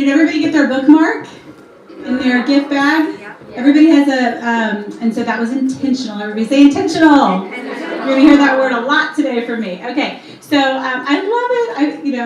did everybody get their bookmark in their gift bag? Everybody has and so that was intentional. Everybody say intentional. You're going to hear that word a lot today from me. Okay, so I love it.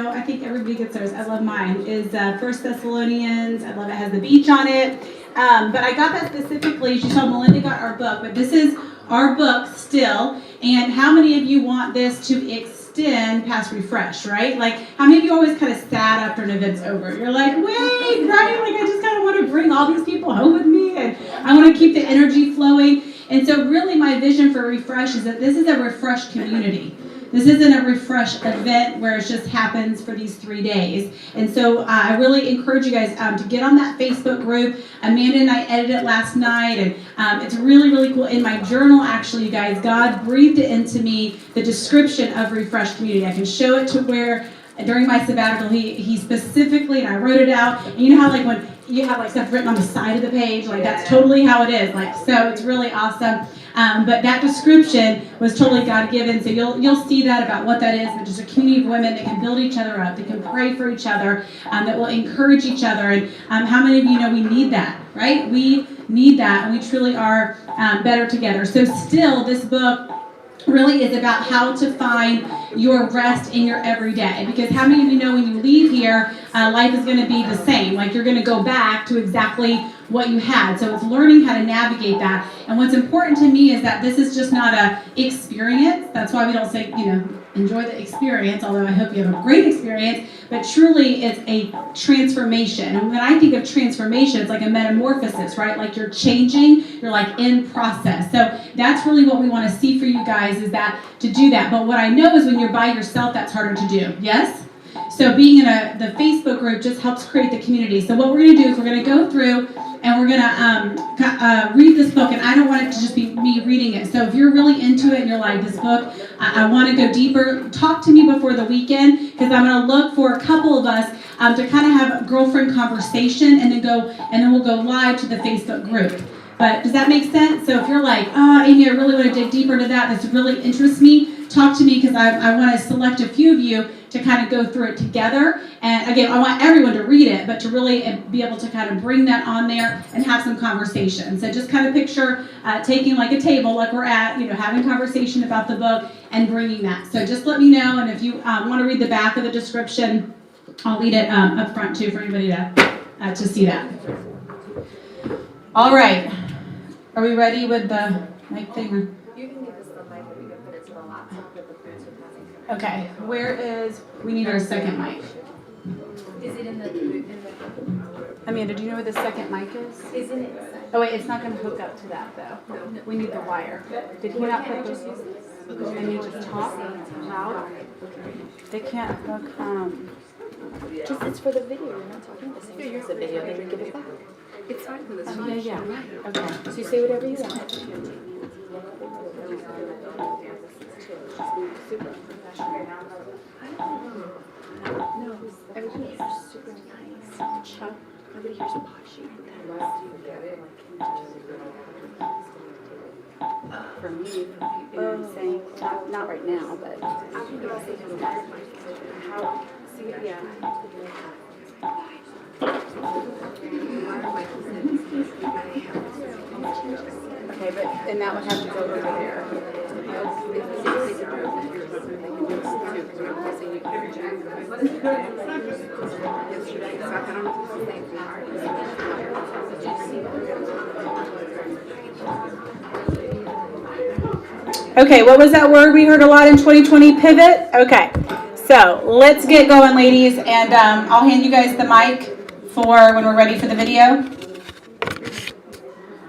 I think everybody gets theirs. I love mine. Is 1 Thessalonians. I love it. Has the beach on it. But I got that specifically. You saw Melinda got our book, but this is our book still. And how many of you want this to extend past refresh, right? Like, how many of you always kind of sad after an event's over? You're like, wait, right? Like, I just kind of want to bring all these people home with me, and I want to keep the energy flowing. And so really my vision for Refresh is that this is a refreshed community. This isn't a refresh event where it just happens for these 3 days. And so I really encourage you guys to get on that Facebook group. Amanda and I edited it last night, and it's really, really cool. In my journal, actually, you guys, God breathed it into me, the description of Refresh Community. I can show it to where during my sabbatical, he specifically, and I wrote it out. And you know how like when you have like stuff written on the side of the page, like that's totally how it is. Like, so it's really awesome. But that description was totally God-given, so you'll see that about what that is. But just a community of women that can build each other up, that can pray for each other, that will encourage each other. And how many of you know we need that, right? We need that, and we truly are better together. So still, this book really is about how to find your rest in your everyday. Because how many of you know when you leave here, life is going to be the same. Like you're going to go back to exactly what you had. So it's learning how to navigate that. And what's important to me is that this is just not a experience. That's why we don't say, enjoy the experience, although I hope you have a great experience. But truly, it's a transformation. And when I think of transformation, it's like a metamorphosis, right? Like you're changing, you're like in process. So that's really what we want to see for you guys, is that to do that. But what I know is when you're by yourself, that's harder to do. Yes? So being in the Facebook group just helps create the community. So what we're going to do is we're going to go through and we're going to read this book. And I don't want it to just be me reading it. So if you're really into it and you're like, this book, I want to go deeper, talk to me before the weekend, because I'm going to look for a couple of us to kind of have a girlfriend conversation, and then we'll go live to the Facebook group. But does that make sense? So if you're like, Amy, I really want to dig deeper into that, this really interests me, talk to me, because I want to select a few of you to kind of go through it together. And again, I want everyone to read it, but to really be able to kind of bring that on there and have some conversation. So just kind of picture taking like a table like we're at, having conversation about the book and bringing that. So just let me know, and if you want to read the back of the description, I'll read it up front too for anybody to see that. All right. Are we ready with the mic thing? You can give us the mic, or we can put it to the laptop that the parents are passing. Okay. We need our second mic. Is it in the Amanda, do you know where the second mic is? Isn't it? Oh wait, it's not going to hook up to that though. No. We need the wire. Did he not put just this? use this? And you just talk loud? They can't hook, Just it's for the video. You're not talking at the same time as the video. Then we give it back. It's fine for this. yeah. Okay. So you say whatever you want. Super professional. No, everybody here is super nice. Chuck, everybody here's poshy. For me, you know what I'm saying? Not right now, but how, see, yeah. Okay, but, and that would have to go over there. Okay, what was that word we heard a lot in 2020? Pivot? Okay, so let's get going, ladies, and I'll hand you guys the mic for when we're ready for the video.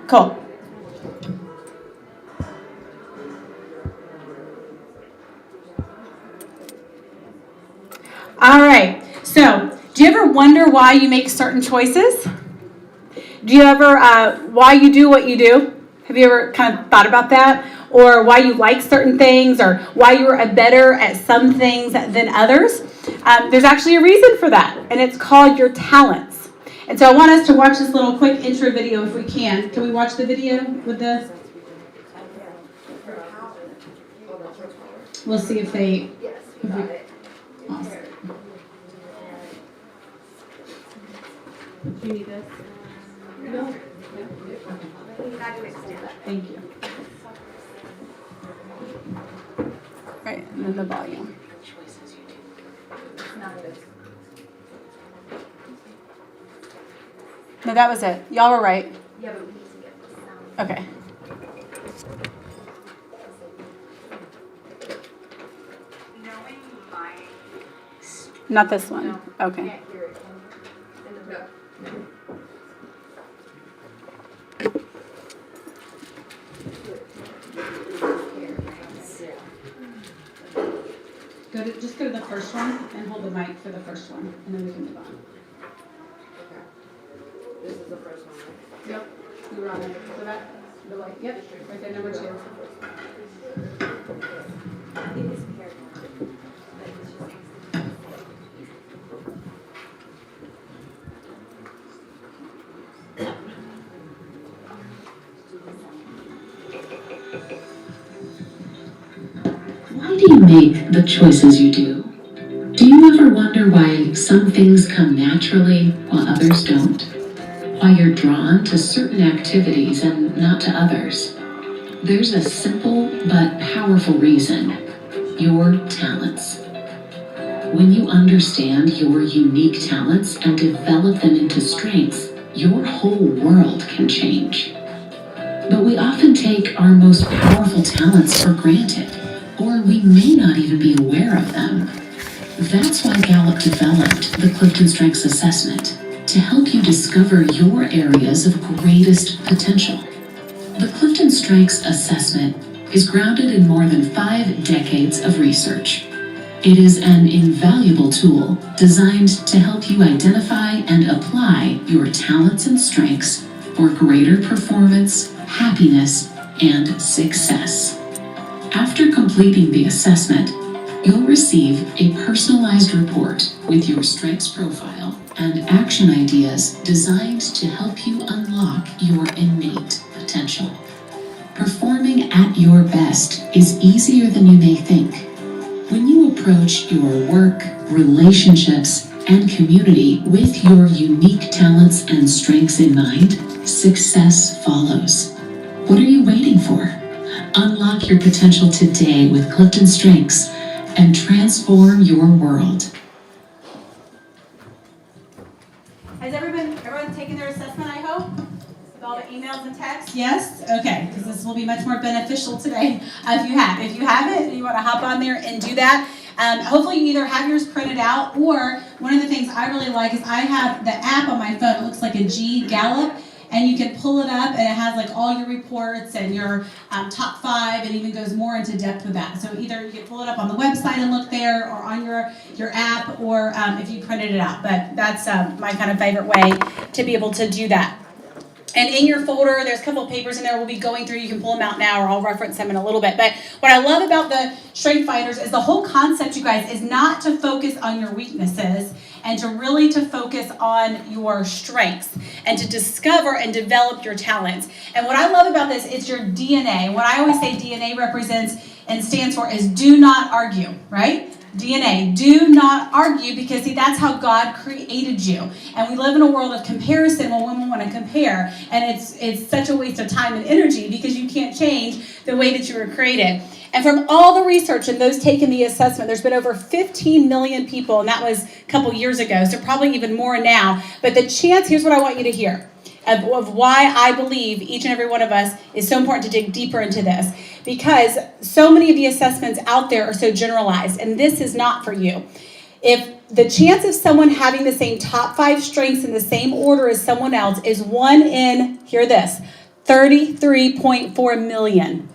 Cool. All right, so do you ever wonder why you make certain choices? Do you ever, why you do what you do? Have you ever kind of thought about that? Or why you like certain things, or why you're better at some things than others? There's actually a reason for that, and it's called your talents. And so I want us to watch this little quick intro video if we can. Can we watch the video with the... We'll see if they... Awesome. Do you need this? No. Thank you. Right, and then the volume. No, that was it. Y'all were right. Yeah, but we need to get the sound. Okay. Not this one. Okay. Can't hear it. Just go to the first one and hold the mic for the first one, and then we can move on. Okay. This is the first one, right? Yep. You were on it. So that, the light. Yep. Right there, number 2. It is paired. Why do you make the choices you do? Do you ever wonder why some things come naturally while others don't? Why you're drawn to certain activities and not to others? There's a simple but powerful reason: your talents. When you understand your unique talents and develop them into strengths, your whole world can change. But we often take our most powerful talents for granted, or we may not even be aware of them. That's why Gallup developed the Clifton Strengths Assessment, to help you discover your areas of greatest potential. The Clifton Strengths Assessment is grounded in more than 5 decades of research. It is an invaluable tool designed to help you identify and apply your talents and strengths for greater performance, happiness, and success. After completing the assessment, you'll receive a personalized report with your strengths profile and action ideas designed to help you unlock your innate potential. Performing at your best is easier than you may think. When you approach your work, relationships, and community with your unique talents and strengths in mind, success follows. What are you waiting for? Unlock your potential today with Clifton Strengths and transform your world. Has everyone taken their assessment, I hope? With all the emails and texts? Yes? Okay, because this will be much more beneficial today if you have. If you haven't and you want to hop on there and do that, hopefully you either have yours printed out, or one of the things I really like is I have the app on my phone. It looks like a G Gallup, and you can pull it up and it has like all your reports and your top 5, and even goes more into depth with that. So either you can pull it up on the website and look there, or on your app, or if you printed it out. But that's my kind of favorite way to be able to do that. And in your folder, there's a couple of papers in there we'll be going through. You can pull them out now, or I'll reference them in a little bit. But what I love about the Strength Finders is the whole concept, you guys, is not to focus on your weaknesses, and to really to focus on your strengths, and to discover and develop your talents. And what I love about this is your DNA. What I always say DNA represents and stands for is do not argue, right? DNA, do not argue, because see, that's how God created you. And we live in a world of comparison when women want to compare, and it's such a waste of time and energy, because you can't change the way that you were created. And from all the research and those taking the assessment, there's been over 15 million people, and that was a couple years ago, so probably even more now. But the chance, here's what I want you to hear, of why I believe each and every one of us is so important to dig deeper into this. Because so many of the assessments out there are so generalized, and this is not for you. If the chance of someone having the same top 5 strengths in the same order as someone else is 1 in, hear this, 33.4 million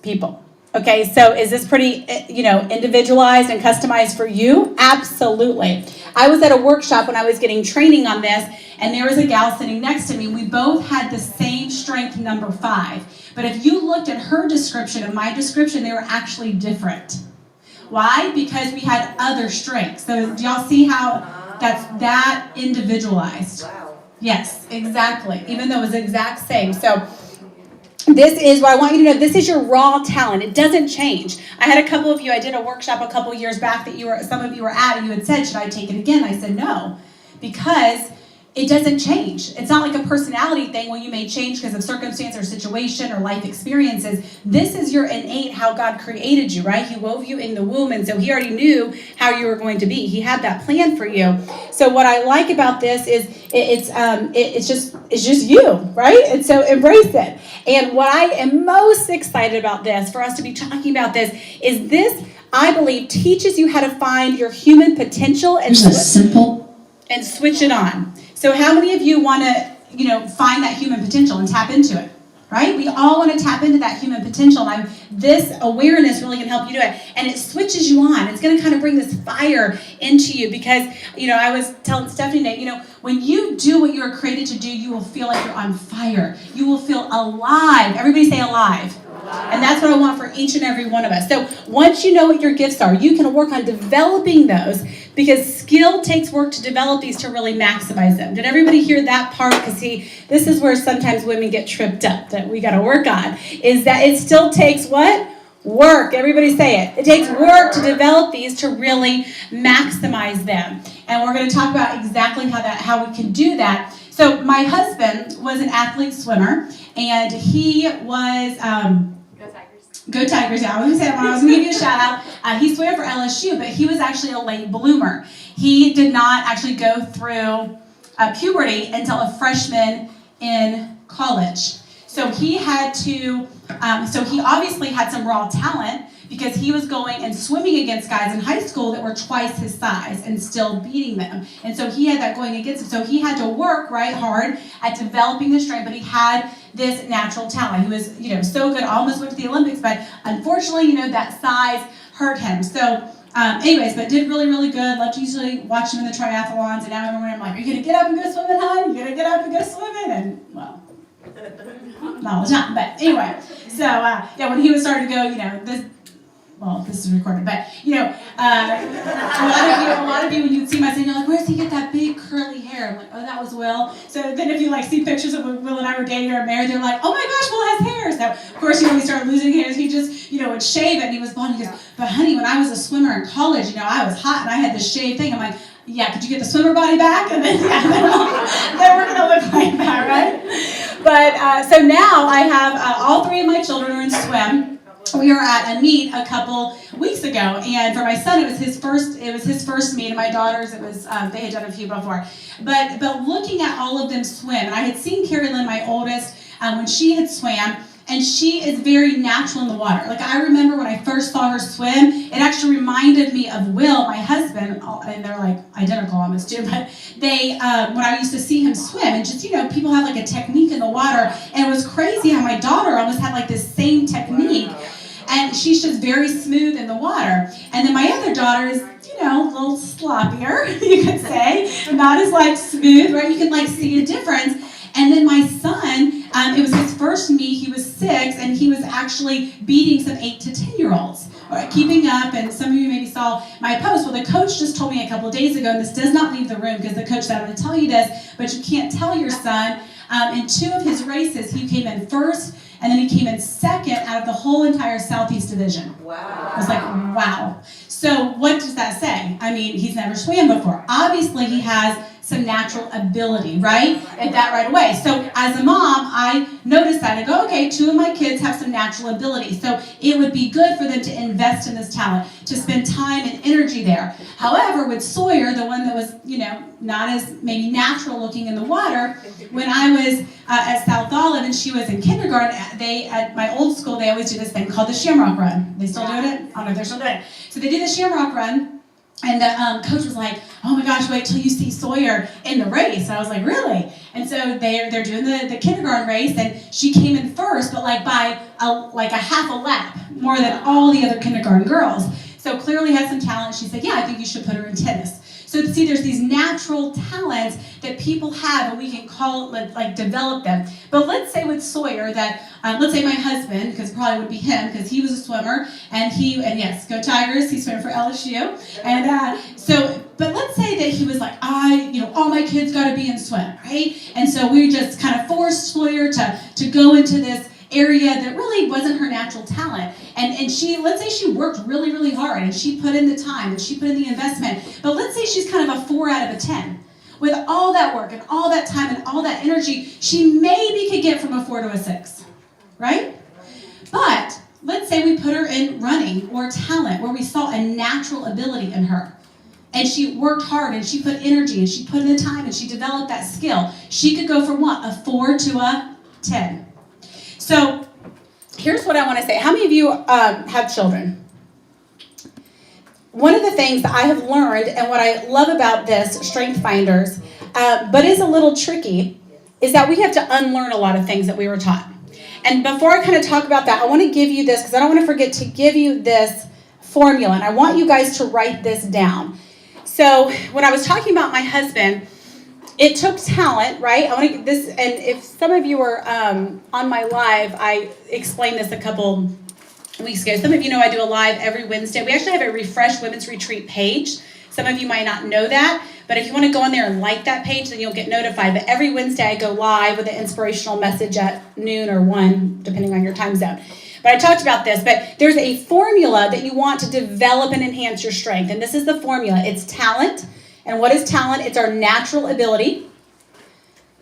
people. Okay, so is this pretty, individualized and customized for you? Absolutely. I was at a workshop when I was getting training on this, and there was a gal sitting next to me. We both had the same strength, number 5. But if you looked at her description and my description, they were actually different. Why? Because we had other strengths. So do y'all see how that's that individualized? Wow. Yes, exactly. Even though it was the exact same. So this is what I want you to know. This is your raw talent. It doesn't change. I had a couple of you, I did a workshop a couple years back that some of you were at, and you had said, should I take it again? I said no. because it doesn't change. It's not like a personality thing where you may change because of circumstance or situation or life experiences. This is your innate how God created you, right? He wove you in the womb, and so he already knew how you were going to be. He had that plan for you. So what I like about this is it's just you, right? And so embrace it. And what I am most excited about this, for us to be talking about this, is this, I believe, teaches you how to find your human potential and switch it on. So how many of you want to, find that human potential and tap into it, right? We all want to tap into that human potential. And this awareness really can help you do it. And it switches you on. It's going to kind of bring this fire into you because, I was telling Stephanie today, when you do what you were created to do, you will feel like you're on fire. You will feel alive. Everybody say alive. And that's what I want for each and every one of us. So once you know what your gifts are, you can work on developing those, because skill takes work to develop these to really maximize them. Did everybody hear that part? Because this is where sometimes women get tripped up, that we got to work on, is that it still takes what? Work. Everybody say it. It takes work to develop these to really maximize them. And we're going to talk about exactly how we can do that. So my husband was an athlete swimmer, and he was... Go Tigers, yeah. I was going to say that when I was going to give you a shout out. He swam for LSU, but he was actually a late bloomer. He did not actually go through puberty until a freshman in college. So he had to, he obviously had some raw talent, because he was going and swimming against guys in high school that were twice his size and still beating them. And so he had that going against him. So he had to work hard at developing the strength, but he had this natural talent. He was, so good, almost went to the Olympics, but unfortunately, that size hurt him. So anyways, but did really, really good. Loved to usually watch him in the triathlons. And now I'm like, are you going to get up and go swimming, hon? You going to get up and go swimming? And, well, not all the time. But anyway, so, when he was starting to go, this is recorded, but, a lot of you, when you'd see my son, you're like, where does he get that big curly hair? I'm like, oh, that was Will. So then if you, see pictures of when Will and I were dating or married, they're like, oh, my gosh, Will has hair. So, of course, we started losing hairs. He just, would shave it, and he was blonde. He goes, but, honey, when I was a swimmer in college, I was hot, and I had this shaved thing. I'm like, yeah, could you get the swimmer body back? And then, then we're going to look like that, right? But, so now I have all three of my children are in swim. We were at a meet a couple weeks ago, and for my son, it was his first meet, and my daughters, it was they had done a few before. But looking at all of them swim, and I had seen Carrie Lynn, my oldest, when she had swam, and she is very natural in the water. I remember when I first saw her swim, it actually reminded me of Will, my husband, and they're identical almost too, but they, when I used to see him swim, and just, people have a technique in the water, and it was crazy how my daughter almost had this same technique. And she's just very smooth in the water. And then my other daughter is, a little sloppier, you could say. Not as, smooth, right? You can, see a difference. And then my son, it was his first meet. He was 6, and he was actually beating some 8 to 10-year-olds. Keeping up, and some of you maybe saw my post. Well, the coach just told me a couple of days ago, and this does not leave the room because the coach said, I'm going to tell you this, but you can't tell your son. In 2 of his races, he came in first, and then he came in second out of the whole entire Southeast Division. Wow. I was like, wow. So what does that say? He's never swam before. Obviously, he has some natural ability, right? And that right away. So as a mom, I noticed that. I go, okay, 2 of my kids have some natural ability. So it would be good for them to invest in this talent, to spend time and energy there. However, with Sawyer, the one that was, not as maybe natural looking in the water, when I was at South Olive and she was in kindergarten, at my old school, they always do this thing called the Shamrock Run. They still doing it? I don't know if they're still doing it. So they do the Shamrock Run, and the coach was like, oh my gosh, wait till you see Sawyer in the race. And I was like, really? And so they're doing the kindergarten race, and she came in first, but by a half a lap more than all the other kindergarten girls. So clearly has some talent. She said, yeah, I think you should put her in tennis. So see, there's these natural talents that people have, and we can call it, develop them. But let's say with Sawyer that, let's say my husband, because it probably would be him, because he was a swimmer, and yes, go Tigers, he swam for LSU. And but let's say that he was like, all my kids got to be in swim, right? And so we just kind of forced Sawyer to go into this area that really wasn't her natural talent. And she, let's say she worked really, really hard, and she put in the time, and she put in the investment, but let's say she's kind of a 4 out of a 10. with all that work and all that time and all that energy, she maybe could get from a 4 to a 6, right? But let's say we put her in running or talent where we saw a natural ability in her. And she worked hard and she put energy and she put in the time and she developed that skill. She could go from what? A 4 to a 10. So here's what I want to say. How many of you have children? One of the things that I have learned and what I love about this, Strength Finders, but is a little tricky, is that we have to unlearn a lot of things that we were taught. And before I kind of talk about that, I want to give you this because I don't want to forget to give you this formula. And I want you guys to write this down. So when I was talking about my husband, it took talent, right? I want to get this, and if some of you were on my live, I explained this a couple weeks ago. Some of you know I do a live every Wednesday. We actually have a Refresh Women's Retreat page. Some of you might not know that, but if you want to go on there and like that page, then you'll get notified. But every Wednesday I go live with an inspirational message at noon or 1, depending on your time zone. But I talked about this, but there's a formula that you want to develop and enhance your strength. And this is the formula. It's talent. And what is talent? It's our natural ability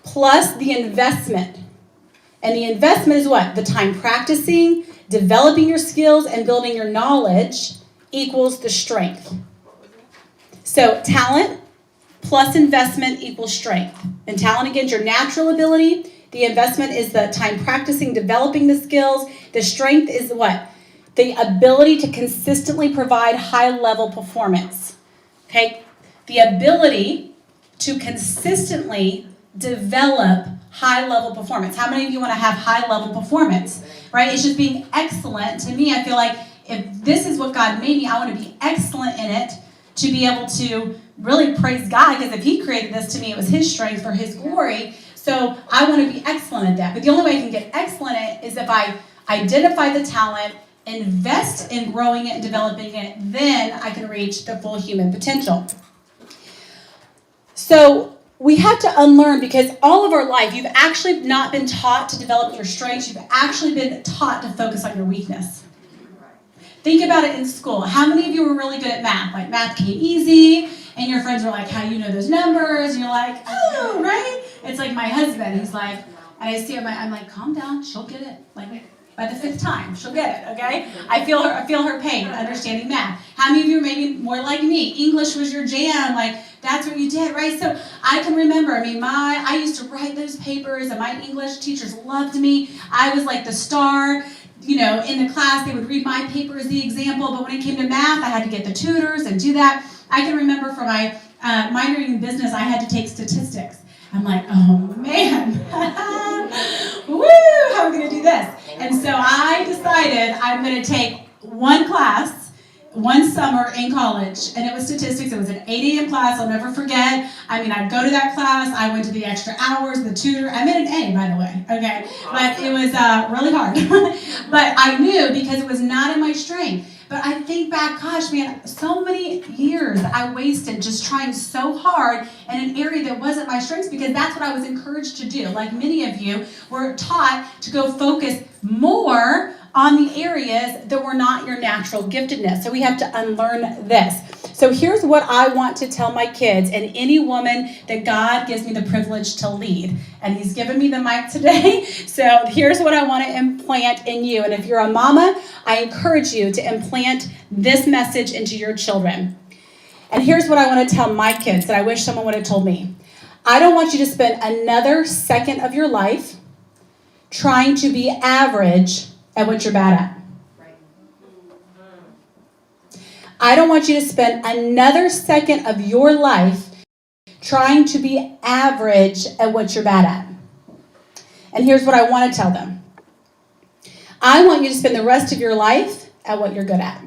plus the investment. And the investment is what? The time practicing, developing your skills, and building your knowledge equals the strength. So talent plus investment equals strength. And talent, again, is your natural ability. The investment is the time practicing, developing the skills. The strength is what? The ability to consistently provide high-level performance. Okay? The ability to consistently develop high-level performance. How many of you want to have high-level performance? Right? It's just being excellent. To me, I feel like if this is what God made me, I want to be excellent in it to be able to really praise God, because if He created this to me, it was His strength for His glory. So I want to be excellent at that. But the only way I can get excellent at it is if I identify the talent, invest in growing it and developing it, then I can reach the full human potential. So we have to unlearn, because all of our life, you've actually not been taught to develop your strengths. You've actually been taught to focus on your weakness. Think about it in school. How many of you were really good at math? Like math came easy, and your friends were like, how do you know those numbers? And you're like, oh, right? It's like my husband. He's like, and I see him, I'm like, calm down. She'll get it. Like by the 5th time, she'll get it, okay? I feel her pain understanding math. How many of you are maybe more like me? English was your jam. Like, that's what you did, right? So I can remember, I used to write those papers, and my English teachers loved me. I was like the star. In the class, they would read my paper as the example, but when it came to math, I had to get the tutors and do that. I can remember for my minoring in business, I had to take statistics. I'm like, oh man, woo, how am I going to do this? And so I decided I'm going to take one class, one summer in college, and it was statistics. It was an 8 a.m. class. I'll never forget. I'd go to that class. I went to the extra hours, the tutor. I made an A, by the way, okay? But it was really hard. But I knew, because it was not in my strength. But I think back, gosh, man, so many years I wasted just trying so hard in an area that wasn't my strengths, because that's what I was encouraged to do. Like many of you were taught to go focus more on the areas that were not your natural giftedness. So we have to unlearn this. So here's what I want to tell my kids and any woman that God gives me the privilege to lead. And He's given me the mic today. So here's what I want to implant in you. And if you're a mama, I encourage you to implant this message into your children. And here's what I want to tell my kids that I wish someone would have told me. I don't want you to spend another second of your life trying to be average at what you're bad at. I don't want you to spend another second of your life trying to be average at what you're bad at. And here's what I want to tell them. I want you to spend the rest of your life at what you're good at.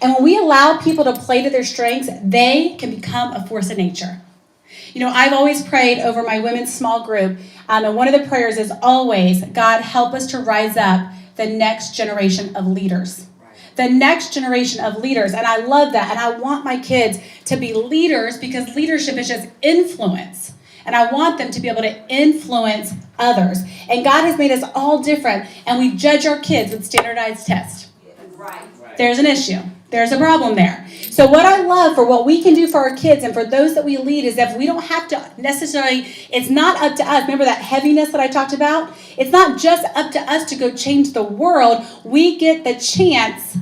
And when we allow people to play to their strengths, they can become a force of nature. I've always prayed over my women's small group, and one of the prayers is always, God, help us to rise up the next generation of leaders. The next generation of leaders. And I love that. And I want my kids to be leaders, because leadership is just influence. And I want them to be able to influence others. And God has made us all different, and we judge our kids with standardized tests. There's an issue. There's a problem there. So what I love for what we can do for our kids and for those that we lead is that we don't have to necessarily, it's not up to us. Remember that heaviness that I talked about? It's not just up to us to go change the world. We get the chance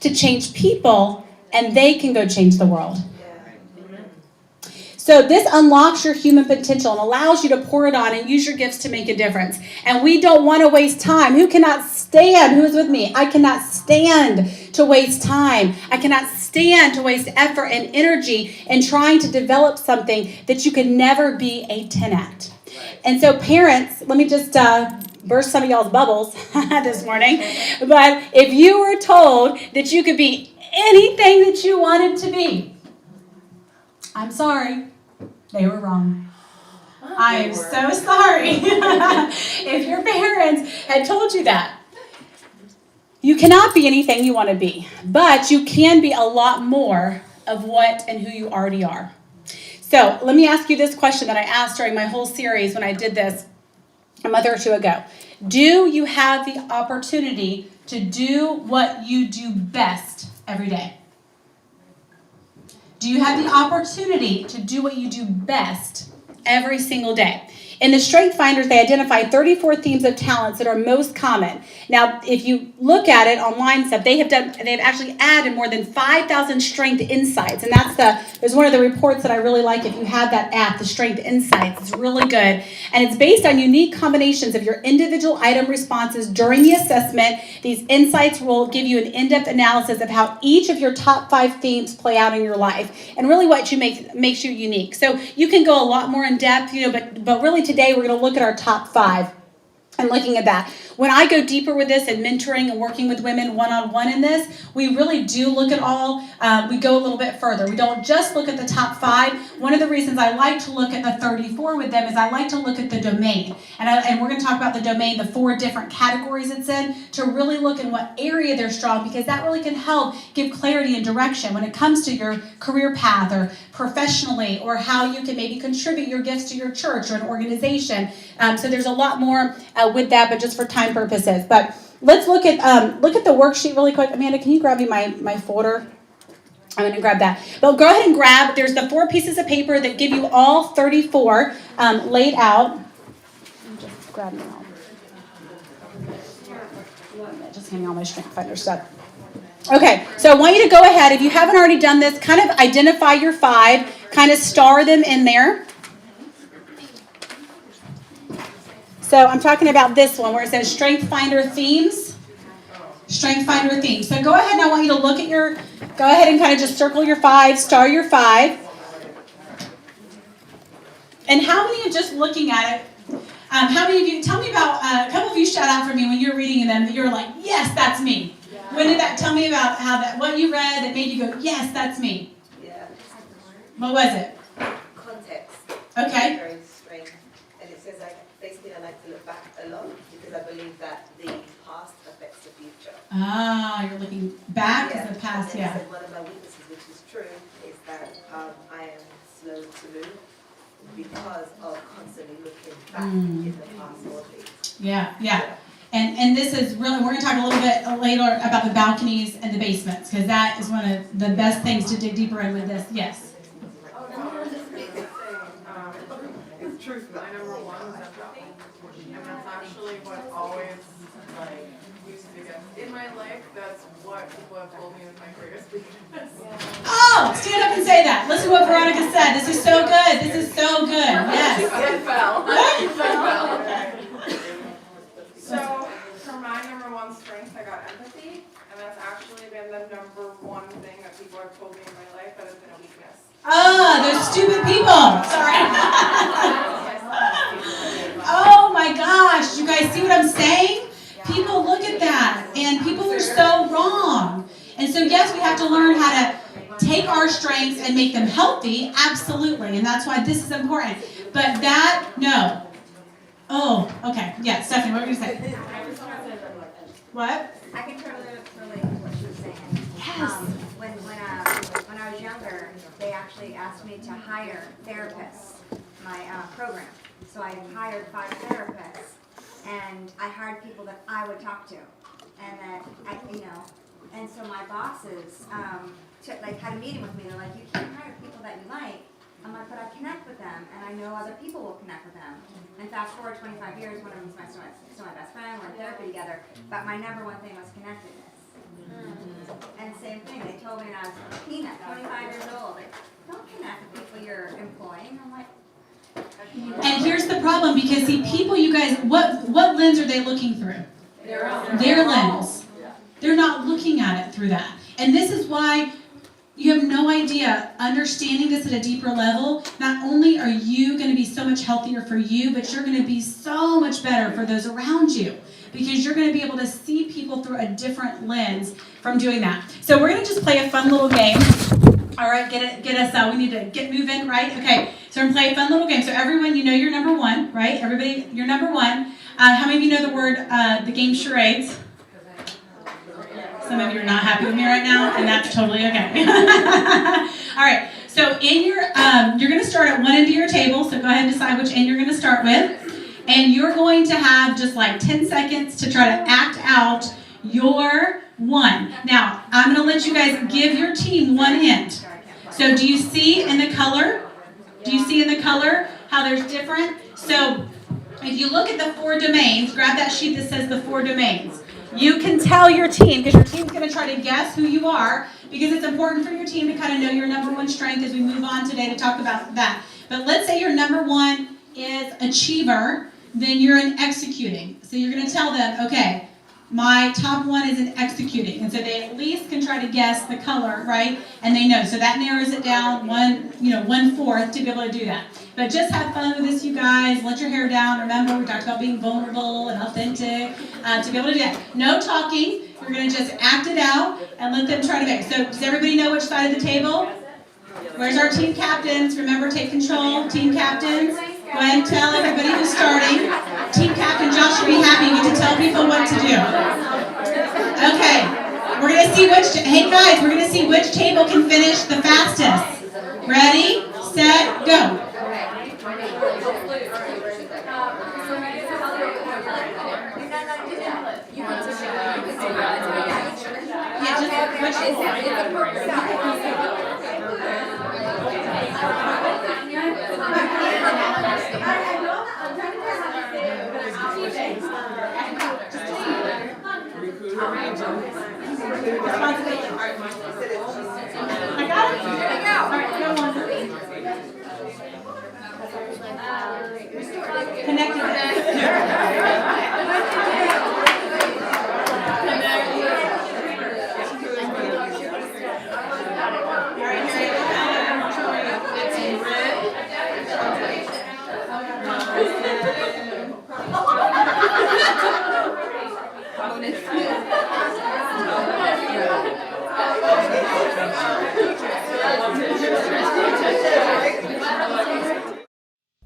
to change people and they can go change the world. So this unlocks your human potential and allows you to pour it on and use your gifts to make a difference. And we don't want to waste time. Who cannot stand? Who is with me? I cannot stand to waste time. I cannot stand to waste effort and energy in trying to develop something that you could never be a 10 at. And so parents, let me just burst some of y'all's bubbles this morning. But if you were told that you could be anything that you wanted to be, I'm sorry. They were wrong. I am so sorry if your parents had told you that. You cannot be anything you want to be, but you can be a lot more of what and who you already are. So let me ask you this question that I asked during my whole series when I did this a month or two ago. Do you have the opportunity to do what you do best every day? Do you have the opportunity to do what you do best every single day? In the Strength Finders, they identify 34 themes of talents that are most common. Now, if you look at it online stuff, they've actually added more than 5,000 strength insights. And there's one of the reports that I really like if you have that app, the Strength Insights. It's really good. And it's based on unique combinations of your individual item responses during the assessment. These insights will give you an in-depth analysis of how each of your top 5 themes play out in your life and really what makes you unique. So you can go a lot more in depth, but really today we're going to look at our top 5 and looking at that. When I go deeper with this and mentoring and working with women one-on-one in this, we really do look at all, we go a little bit further. We don't just look at the top 5. One of the reasons I like to look at the 34 with them is I like to look at the domain. And we're going to talk about the domain, the 4 different categories it's in, to really look in what area they're strong, because that really can help give clarity and direction when it comes to your career path or professionally, or how you can maybe contribute your gifts to your church or an organization. So there's a lot more with that, but just for time purposes. But let's look at the worksheet really quick. Amanda, can you grab me my folder? I'm going to grab that. But go ahead and grab. There's the 4 pieces of paper that give you all 34 laid out. Just grab them all. Just hang on my Strength Finder stuff. Okay, so I want you to go ahead. If you haven't already done this, kind of identify your 5, kind of star them in there. So I'm talking about this one where it says Strength Finder Themes. Strength Finder Themes. So go ahead and I want you to look at go ahead and kind of just circle your 5, star your 5. And how many of just looking at it, how many of you, tell me about, a couple of you shout out for me when you're reading them, that you're like, yes, that's me. When did that, tell me about what you read that made you go, yes, that's me. Yeah. What was it? Context. Okay. Very strange. And it says, basically, I like to look back a lot because I believe that the past affects the future. Ah, you're looking back to the past, and yeah. It said one of my weaknesses, which is true, is that I am slow to move because of constantly looking back in the past or things. Yeah. And this is really, we're going to talk a little bit later about the balconies and the basements, because that is one of the best things to dig deeper in with this. Yes? It's truth. My number 1 is empathy, and that's actually what always used to get in my life. That's what people have told me is my greatest weakness. Oh, stand up and say that. Listen to what Veronica said. This is so good. This is so good. Yes. I fell. So, for my number 1 strength, I got empathy, and that's actually been the number 1 thing that people have told me in my life that has been a weakness. Those stupid people. Sorry. Oh my gosh. You guys see what I'm saying? People look at that, and people are so wrong. And so, yes, we have to learn how to take our strengths and make them healthy. Absolutely. And that's why this is important. But no. Oh, okay. Yeah, Stephanie, what were you saying? What? I can totally relate to what she was saying. Yes. When I was younger, they actually asked me to hire therapists, my program. So I hired 5 therapists, and I hired people that I would talk to, and that And so my bosses had a meeting with me. They're like, you can't hire people that you like. I'm like, but I connect with them, and I know other people will connect with them. And fast forward 25 years, one of them's still my best friend, we're in therapy together, but my number one thing was connectedness. And same thing, they told me when I was a peanut, 25 years old, like, don't connect with people you're employing. I'm like, And here's the problem, because see, people, you guys, what lens are they looking through? Their lens. They're not looking at it through that. And this is why you have no idea, understanding this at a deeper level, not only are you going to be so much healthier for you, but you're going to be so much better for those around you, because you're going to be able to see people through a different lens from doing that. So we're going to just play a fun little game. All right, get us, we need to get moving, right? Okay, so we're going to play a fun little game. So everyone, you know you're number one, right? Everybody, you're number one. How many of you know the word, the game charades? Some of you are not happy with me right now, and that's totally okay. All right, so in your, you're going to start at one end of your table, so go ahead and decide which end you're going to start with. And you're going to have just like 10 seconds to try to act out your one. Now, I'm going to let you guys give your team one hint. So do you see in the color? Do you see in the color how there's different? So if you look at the 4 domains, grab that sheet that says the 4 domains. You can tell your team, because your team's going to try to guess who you are, because it's important for your team to kind of know your number one strength as we move on today to talk about that. But let's say your number one is achiever, then you're in executing. So you're going to tell them, okay, my top one is in executing. And so they at least can try to guess the color, right? And they know. So that narrows it down 1/4 to be able to do that. But just have fun with this, you guys. Let your hair down. Remember, we talked about being vulnerable and authentic to be able to do that. No talking. You're going to just act it out and let them try to make. So does everybody know which side of the table? Where's our team captains? Remember, take control. Team captains. Go ahead and tell everybody who's starting. Team captain Josh should be happy. You get to tell people what to do. Okay. We're going to see hey guys, we're going to see which table can finish the fastest. Ready, set, go. I got it? All right, go on.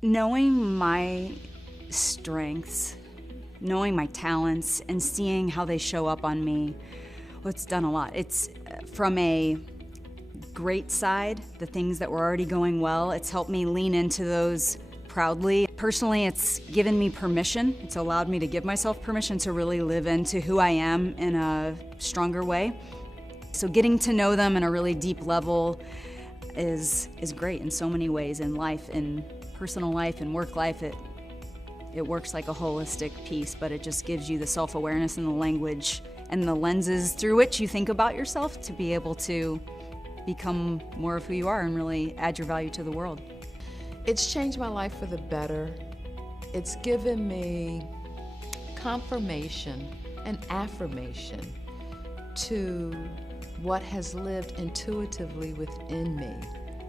Knowing my strengths, knowing my talents, and seeing how they show up on me, well, it's done a lot. It's from a great side, the things that were already going well, it's helped me lean into those proudly. Personally, it's given me permission. It's allowed me to give myself permission to really live into who I am in a stronger way. So getting to know them in a really deep level is great in so many ways in life, in personal life and work life. It works like a holistic piece, but it just gives you the self-awareness and the language and the lenses through which you think about yourself to be able to become more of who you are and really add your value to the world. It's changed my life for the better. It's given me confirmation and affirmation to what has lived intuitively within me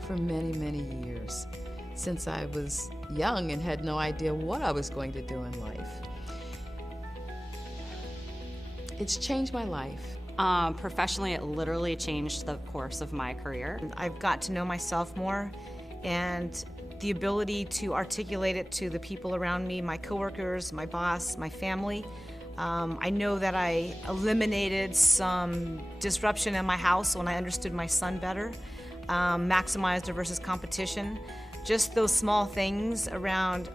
for many, many years, since I was young and had no idea what I was going to do in life. It's changed my life. Professionally, it literally changed the course of my career. I've got to know myself more, and the ability to articulate it to the people around me, my coworkers, my boss, my family. I know that I eliminated some disruption in my house when I understood my son better, maximized versus competition. Just those small things around,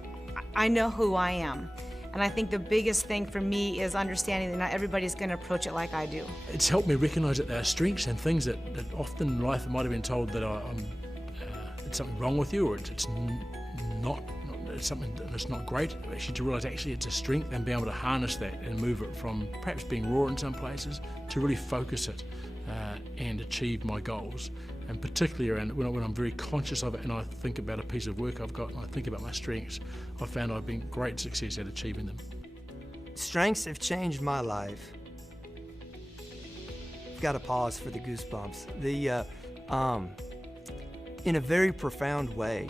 I know who I am. And I think the biggest thing for me is understanding that not everybody's going to approach it like I do. It's helped me recognise that there are strengths and things that often in life I might have been told that it's something wrong with you, or it's not it's something that's not great. Actually, to realise actually it's a strength and be able to harness that and move it from perhaps being raw in some places to really focus it and achieve my goals. And particularly around when I'm very conscious of it and I think about a piece of work I've got and I think about my strengths, I've found I've been great success at achieving them. Strengths have changed my life. I've got to pause for the goosebumps. In a very profound way.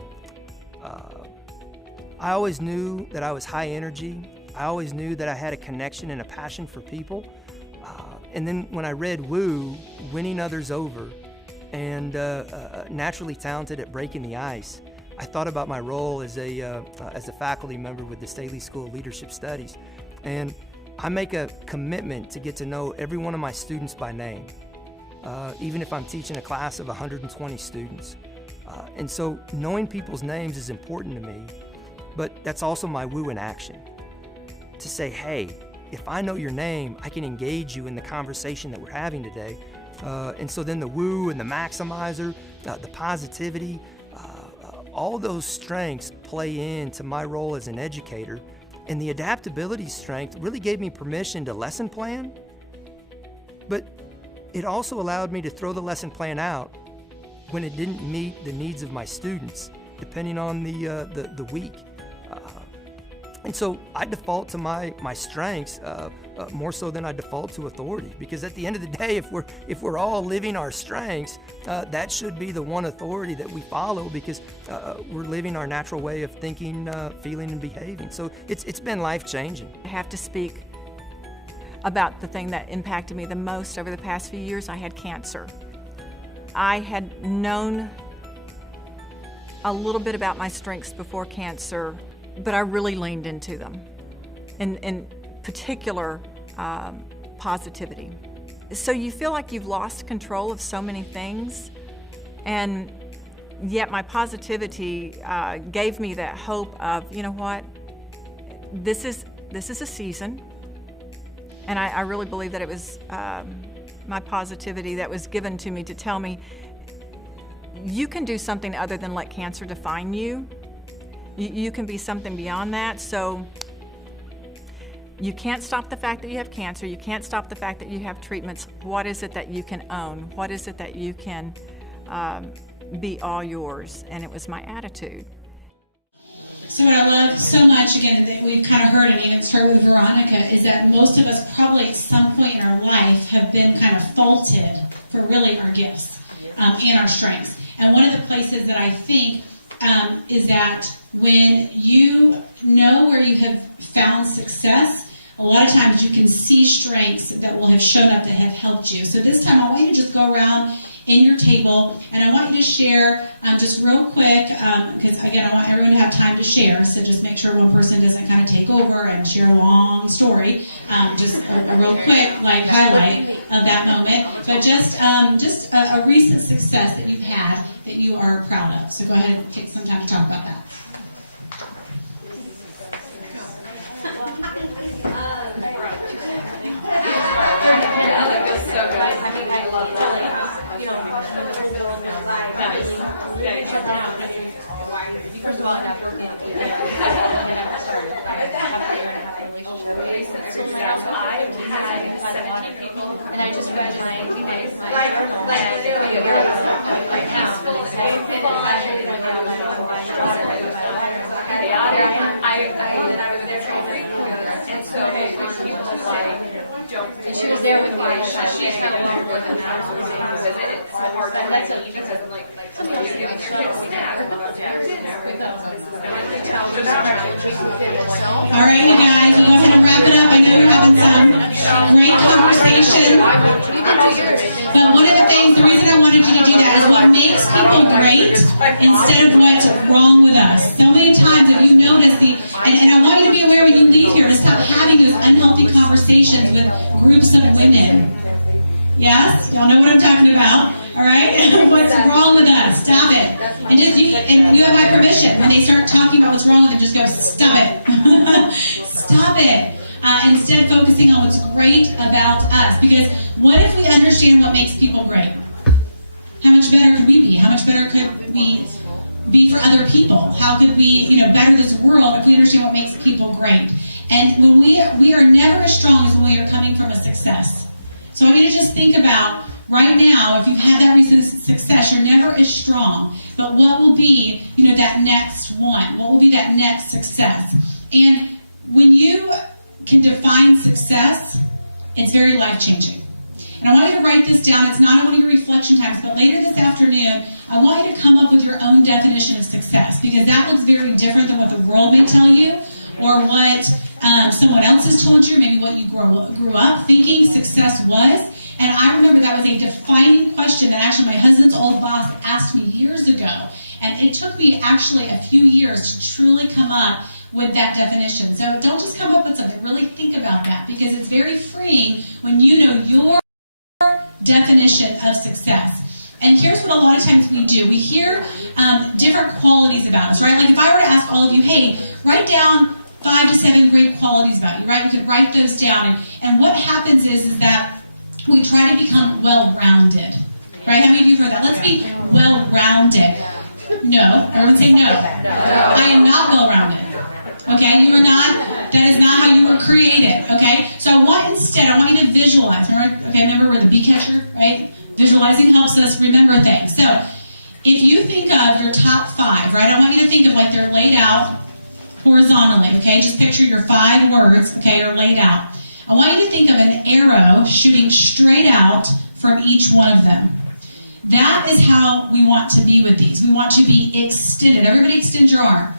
I always knew that I was high energy. I always knew that I had a connection and a passion for people. And then when I read Woo, Winning Others Over, and naturally talented at breaking the ice, I thought about my role as a faculty member with the Staley School of Leadership Studies. And I make a commitment to get to know every one of my students by name, even if I'm teaching a class of 120 students. And so knowing people's names is important to me, but that's also my woo in action. To say, hey, if I know your name, I can engage you in the conversation that we're having today. And so then the woo and the maximizer, the positivity, all those strengths play into my role as an educator. And the adaptability strength really gave me permission to lesson plan, but it also allowed me to throw the lesson plan out when it didn't meet the needs of my students, depending on the week. And so I default to my strengths more so than I default to authority, because at the end of the day, if we're all living our strengths, that should be the one authority that we follow, because we're living our natural way of thinking, feeling, and behaving. So it's been life-changing. I have to speak about the thing that impacted me the most over the past few years. I had cancer. I had known a little bit about my strengths before cancer, but I really leaned into them. In particular, positivity. So you feel like you've lost control of so many things, and yet my positivity gave me that hope of, you know what, this is a season, and I really believe that it was my positivity that was given to me to tell me, you can do something other than let cancer define you. You can be something beyond that. So you can't stop the fact that you have cancer. You can't stop the fact that you have treatments. What is it that you can own? What is it that you can be all yours? And it was my attitude. So what I love so much, again, that we've kind of heard, and even started with Veronica, is that most of us probably at some point in our life have been kind of faulted for really our gifts and our strengths. And one of the places that I think is that when you know where you have found success, a lot of times you can see strengths that will have shown up that have helped you. So this time I want you to just go around in your table, and I want you to share just real quick, because again, I want everyone to have time to share, so just make sure one person doesn't kind of take over and share a long story, just a real quick highlight of that moment, but just a recent success that you've had that you are proud of. So go ahead and take some time to talk about that. All right, you guys, go ahead and wrap it up. I know you're having some great conversation. But one of the things, the reason I wanted you to do that is what makes people great instead of what's wrong with us. So many times if you notice and I want you to be aware when you leave here to stop having those unhealthy conversations with groups of women. Yes? Y'all know what I'm talking about? All right? What's wrong with us? Stop it. And just you have my permission. When they start talking about what's wrong with them, just go, stop it. Stop it. Instead, focusing on what's great about us. Because what if we understand what makes people great? How much better could we be? How much better could we be for other people? How could we, better this world if we understand what makes people great? And when we are never as strong as when we are coming from a success. So I want you to just think about right now, if you've had that recent success, you're never as strong. But what will be, that next one? What will be that next success? And when you can define success, it's very life-changing. And I want you to write this down. It's not on one of your reflection times, but later this afternoon, I want you to come up with your own definition of success, because that looks very different than what the world may tell you, or what someone else has told you, maybe what you grew up thinking success was. And I remember that was a defining question that actually my husband's old boss asked me years ago. And it took me actually a few years to truly come up with that definition. So don't just come up with something, really think about that, because it's very freeing when you know your definition of success. And here's what a lot of times we do. We hear different qualities about us, right? Like if I were to ask all of you, hey, write down 5 to 7 great qualities about you, right? You could write those down. And what happens is that we try to become well-rounded, right? How many of you have heard that? Let's be well-rounded. No, I would say no. I am not well-rounded. Okay, you are not. That is not how you were created. Okay, so I want you to visualize. Remember we're the bee catcher, right? Visualizing helps us remember things. So if you think of your top 5, right? I want you to think of like they're laid out horizontally. Okay, just picture your 5 words. Okay, are laid out. I want you to think of an arrow shooting straight out from each one of them. That is how we want to be with these. We want to be extended. Everybody extend your arm.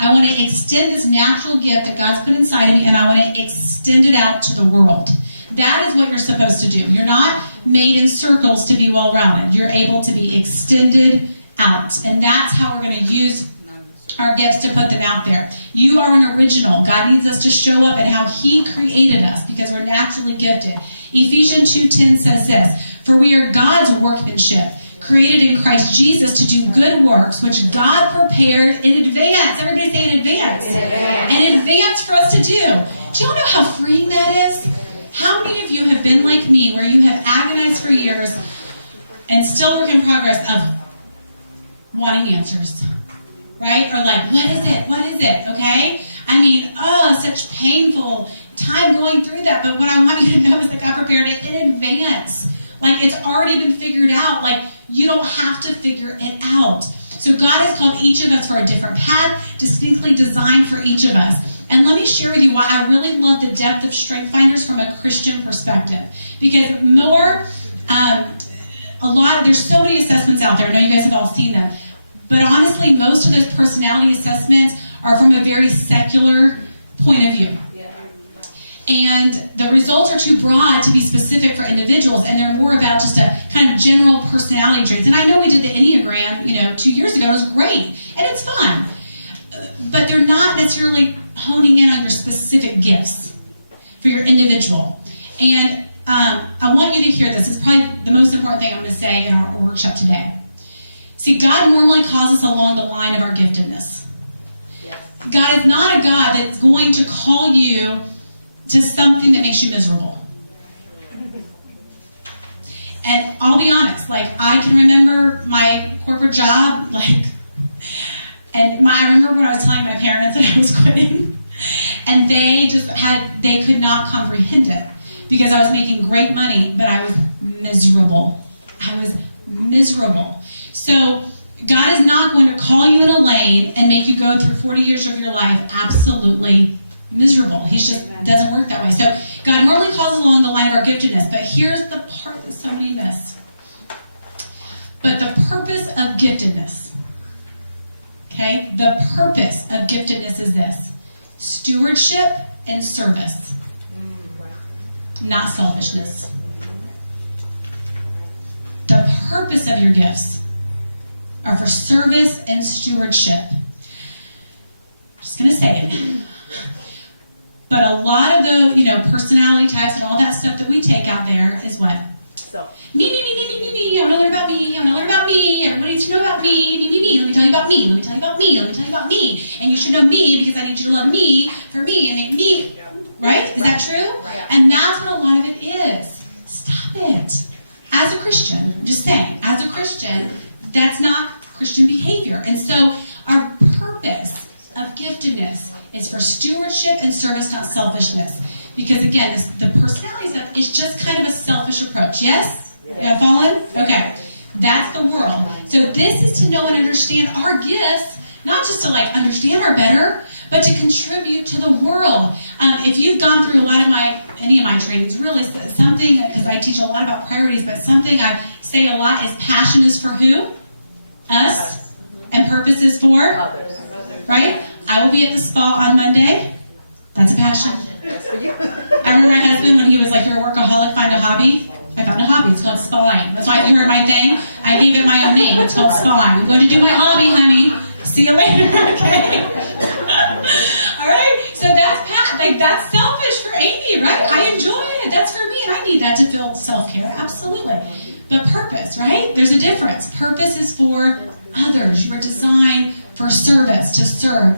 I want to extend this natural gift that God's put inside of me, and I want to extend it out to the world. That is what you're supposed to do. You're not made in circles to be well-rounded. You're able to be extended out, and that's how we're going to use our gifts to put them out there. You are an original. God needs us to show up in how He created us, because we're naturally gifted. Ephesians 2:10 says this, "For we are God's workmanship, created in Christ Jesus to do good works, which God prepared in advance." Everybody say in advance. In advance for us to do. Do y'all know how freeing that is? How many of you have been like me, where you have agonized for years and still work in progress of wanting answers? Right? Or like, what is it? What is it? Okay? I mean, such painful time going through that. But what I want you to know is that God prepared it in advance. Like, it's already been figured out. Like, you don't have to figure it out. So God has called each of us for a different path, distinctly designed for each of us. And let me share with you why I really love the depth of Strength Finders from a Christian perspective. Because there's so many assessments out there. I know you guys have all seen them. But honestly, most of those personality assessments are from a very secular point of view. And the results are too broad to be specific for individuals, and they're more about just a kind of general personality traits. And I know we did the Enneagram, 2 years ago. It was great, and it's fun. But they're not necessarily honing in on your specific gifts for your individual. And I want you to hear this. It's probably the most important thing I'm going to say in our workshop today. See, God normally calls us along the line of our giftedness. God is not a God that's going to call you to something that makes you miserable. And I'll be honest, I can remember my corporate job, I remember when I was telling my parents that I was quitting, and they could not comprehend it, because I was making great money, but I was miserable. So God is not going to call you in a lane and make you go through 40 years of your life absolutely miserable. He just doesn't work that way. So God normally calls along the line of our giftedness, but here's the part that so many miss. But the purpose of giftedness, okay? The purpose of giftedness is this: stewardship and service, not selfishness. The purpose of your gifts are for service and stewardship. I'm just going to say it. But a lot of the, personality types and all that stuff that we take out there is what? Me, I want to learn about me, I want to learn about me, everybody needs to know about me, me, let me tell you about me, let me tell you about me, let me tell you about me, and you should know me because I need you to love me for me and make me, right? Is that true? And that's what a lot of it is. Stop it. As a Christian, just saying, as a Christian, that's not Christian behavior. And so our purpose of giftedness is for stewardship and service, not selfishness. Because again, the personality stuff is just kind of a selfish approach. Yes? Yeah, following? Okay. That's the world. So this is to know and understand our gifts, not just to like understand our better, but to contribute to the world. If you've gone through any of my trainings, really something, because I teach a lot about priorities, but something I say a lot is passion is for who? Us. And purpose is for? Right? I will be at the spa on Monday. That's a passion. I remember my husband when he was like, you're a workaholic, find a hobby. I found a hobby. It's called spawing. That's why if you heard my thing, I gave it my own name. It's called spawing. I'm going to do my hobby, honey. See you later, okay? All right? So that's selfish for Amy, right? I enjoy it. That's for me, and I need that to feel self-care. Absolutely. But purpose, right? There's a difference. Purpose is for others. You are designed for service, to serve,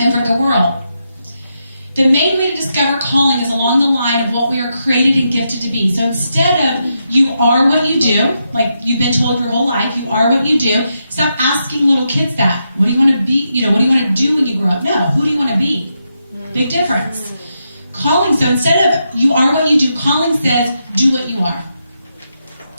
and for the world. The main way to discover calling is along the line of what we are created and gifted to be. So instead of you are what you do, like you've been told your whole life, you are what you do, stop asking little kids that. What do you want to be? What do you want to do when you grow up? No, who do you want to be? Big difference. Calling, so instead of you are what you do, calling says do what you are.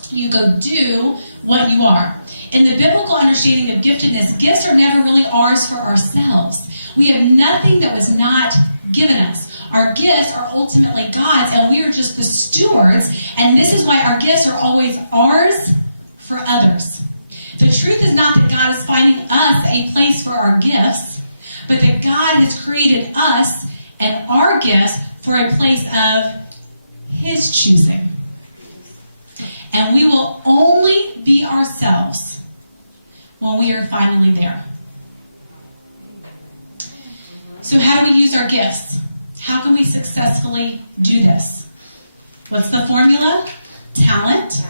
You go do what you are. In the biblical understanding of giftedness, gifts are never really ours for ourselves. We have nothing that was not given us. Our gifts are ultimately God's, and we are just the stewards, and this is why our gifts are always ours for others. The truth is not that God is finding us a place for our gifts, but that God has created us and our gifts for a place of His choosing. And we will only be ourselves when we are finally there. So how do we use our gifts? How can we successfully do this? What's the formula? Talent,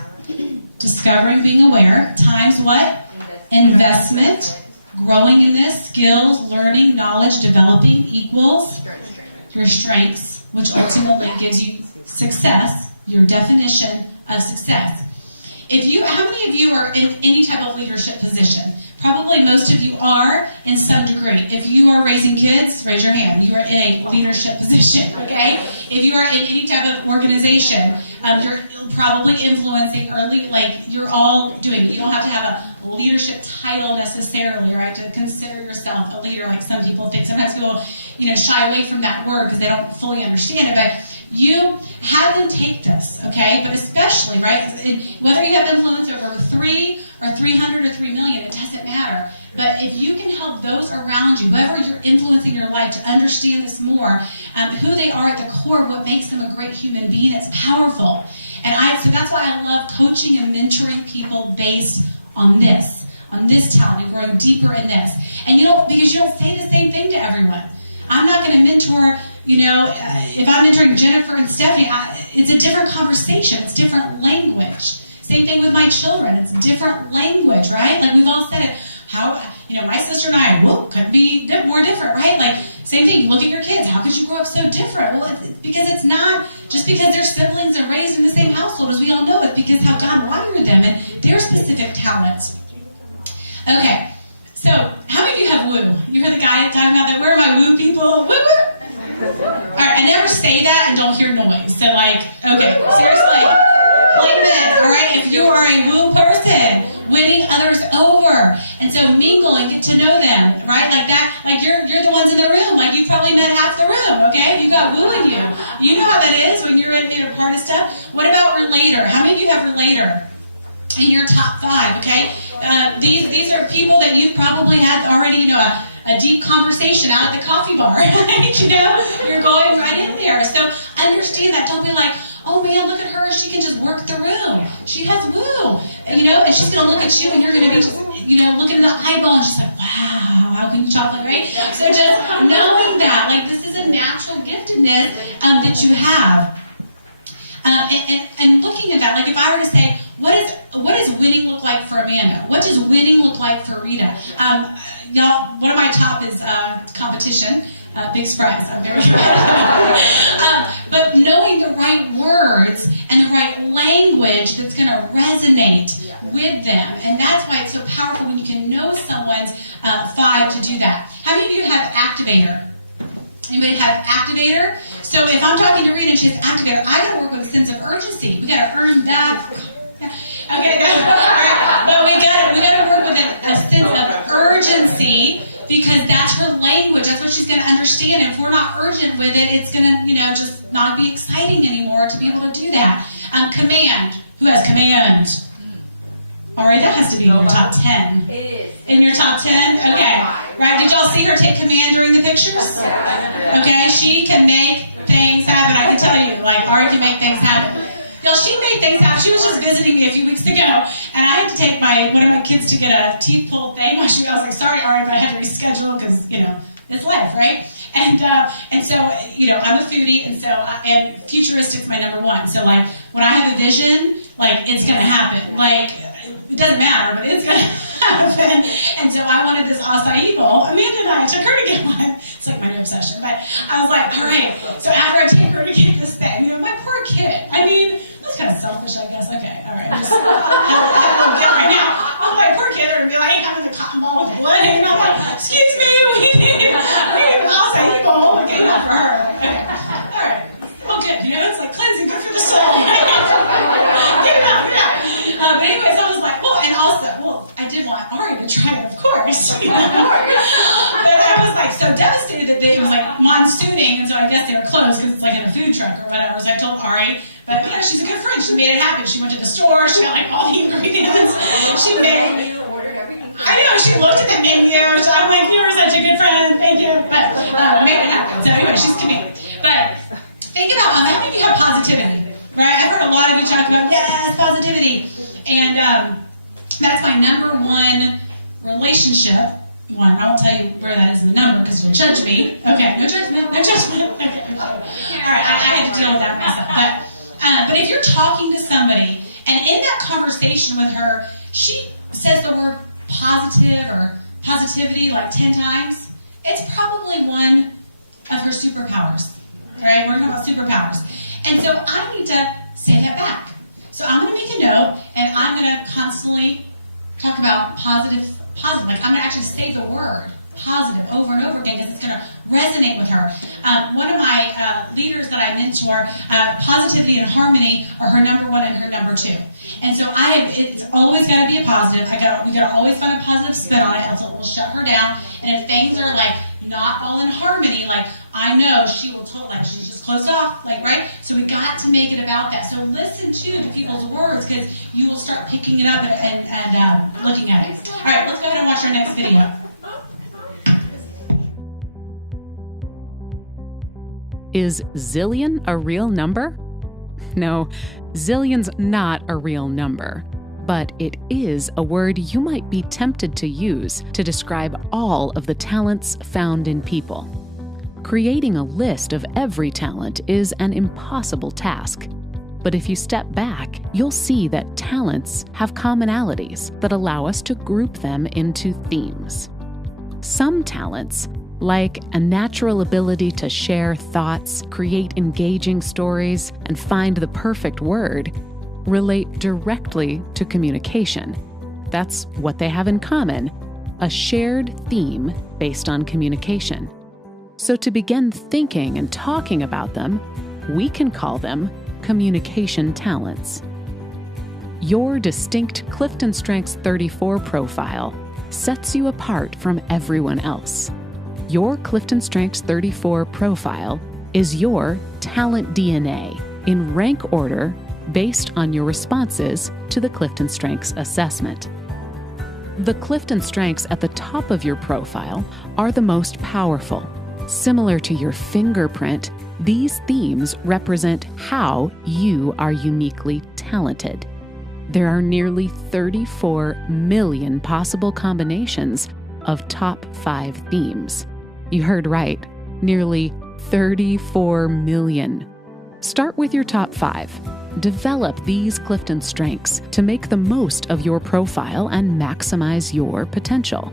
discovering, being aware, times what? Investment, growing in this, skills, learning, knowledge, developing, equals your strengths, which ultimately gives you success, your definition of success. How many of you are in any type of leadership position? Probably most of you are in some degree. If you are raising kids, raise your hand. You are in a leadership position, okay? If you are in any type of organization, you're probably influencing or you're all doing it. You don't have to have a leadership title necessarily, right, to consider yourself a leader like some people think. Sometimes people, shy away from that word because they don't fully understand it, but you have them take this, okay? But especially, right, whether you have influence over 3 or 300 or 3 million, it doesn't matter. But if you can help those around you, whoever you're influencing in your life, to understand this more, who they are at the core of what makes them a great human being, it's powerful. And so that's why I love coaching and mentoring people based on this talent, and growing deeper in this. And because you don't say the same thing to everyone. I'm not going to mentor, if I'm mentoring Jennifer and Stephanie, it's a different conversation. It's different language. Same thing with my children. It's different language, right? Like we've all said it. How, my sister and I, could be more different, right? Same thing. Look at your kids. How could you grow up so different? Well, because it's not just because they're siblings and raised in the same household, as we all know. It's because how God wired them and their specific talents. Okay. So, how many of you have woo? You heard the guy talking about that? Where are my woo people? Woo woo! Alright, I never say that and don't hear noise. So, okay, seriously, like this, alright? If you are a woo person, winning others over, and so mingle and get to know them, right? Like that, you're the ones in the room. You probably met half the room, okay? You got woo in you. You know how that is when you're in a part of stuff. What about relator? How many of you have relator in your top 5, okay? These are people that you've probably had already, a deep conversation out at the coffee bar, right? You're going right in there. So understand that. Don't be like, oh man, look at her. She can just work the room. She has woo. And she's going to look at you and you're going to be just, looking in the eyeball and she's like, wow, how can you chocolate, right? So just knowing that, this is a natural giftedness that you have. And looking at that, if I were to like for Amanda? What does winning look like for Rita? Y'all, one of my top is competition. Big surprise. I'm very but knowing the right words and the right language that's going to resonate with them. And that's why it's so powerful when you can know someone's 5 to do that. How many of you have activator? Anybody have activator? So if I'm talking to Rita and she has activator, I got to work with a sense of urgency. We got to earn that. Okay, right. But we got to work with a sense of urgency, because that's her language. That's what she's going to understand. And if we're not urgent with it, it's going to, just not be exciting anymore to be able to do that. Command. Who has command? All right, that has to be in your top 10. It is. In your top 10? Okay. Right, did y'all see her take command during the pictures? Okay, she can make things happen. I can tell you, Ari can make things happen. Y'all, she made things happen. She was just visiting me a few weeks ago, and I had to take one of my kids to get a teeth pull thing. I was like, sorry, Ari, but I had to reschedule because, it's life, right? And so, I'm a foodie, and and futuristic's my number one. So, when I have a vision, it's going to happen. It doesn't matter, but it's going to happen. And so I wanted this acai bowl. Amanda and I took her to get one. It's my new obsession. But I was like, all right. So after I take her to get this thing, my poor kid. That's kind of selfish, I guess. Okay, all right. Just I'll get right now. Oh, my poor kid are going to be having the cotton ball with blood. And I'm like, excuse me, we need an acai bowl. Okay, not for her. Okay. All right. Well, good. It's cleansing, good for the soul. Get it out, yeah. But anyways, I was like, I did want Ari to try it, of course. But I was so devastated that it was monsooning, and so I guess they were closed because it's in a food truck or whatever. So I told Ari, but she's a good friend. She made it happen. She went to the store. She got all the ingredients. She made. I know. She looked at the menu. So I'm like, you were such a good friend. Thank you. But made it happen. So anyway, she's committed. But think about how many of you have positivity, right? I've heard a lot of you talk about positivity, and that's my number one relationship one. I won't tell you where that is in the number because you'll judge me. Okay, no judgment, no judgment. Okay, all right, I had to deal with that myself. But if you're talking to somebody and in that conversation with her, she says the word positive or positivity 10 times, it's probably one of her superpowers. Right? We're talking about superpowers. And so I need to say that back. So I'm going to make a note, and I'm going to constantly talk about positive. I'm going to actually say the word positive over and over again because it's going to resonate with her. One of my leaders that I mentor, positivity and harmony are her number one and her number two. And so it's always got to be a positive. We got to always find a positive spin on it, else it will shut her down. And if things are not all in harmony, I know she will totally, she's just closed off, right? So we got to make it about that. So listen to people's words because you will start picking it up and looking at it. All right, let's go ahead and watch our next video. Is zillion a real number? No, zillion's not a real number. But it is a word you might be tempted to use to describe all of the talents found in people. Creating a list of every talent is an impossible task. But if you step back, you'll see that talents have commonalities that allow us to group them into themes. Some talents, like a natural ability to share thoughts, create engaging stories, and find the perfect word, relate directly to communication. That's what they have in common, a shared theme based on communication. So to begin thinking and talking about them, we can call them communication talents. Your distinct 𝗠𝗢𝗧𝗜𝗡 profile sets you apart from everyone else. Your 𝗠𝗢𝗧𝗜𝗡 profile is your talent DNA in rank order based on your responses to the 𝗠𝗢𝗧𝗜𝗡s assessment. The 𝗠𝗢𝗧𝗜𝗡s at the top of your profile are the most powerful. Similar to your fingerprint, these themes represent how you are uniquely talented. There are nearly 34 million possible combinations of top 5 themes. You heard right, nearly 34 million. Start with your top 5. Develop these Clifton strengths to make the most of your profile and maximize your potential.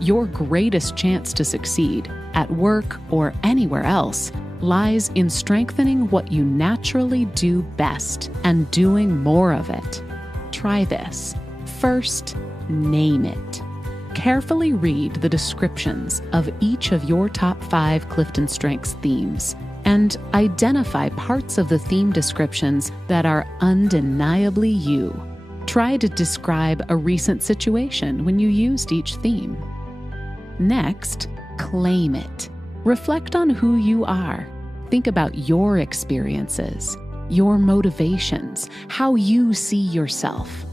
Your greatest chance to succeed at work or anywhere else lies in strengthening what you naturally do best and doing more of it. Try this. First, name it. Carefully read the descriptions of each of your top 5 Clifton Strengths themes and identify parts of the theme descriptions that are undeniably you. Try to describe a recent situation when you used each theme. Next, claim it. Reflect on who you are. Think about your experiences, your motivations, how you see yourself.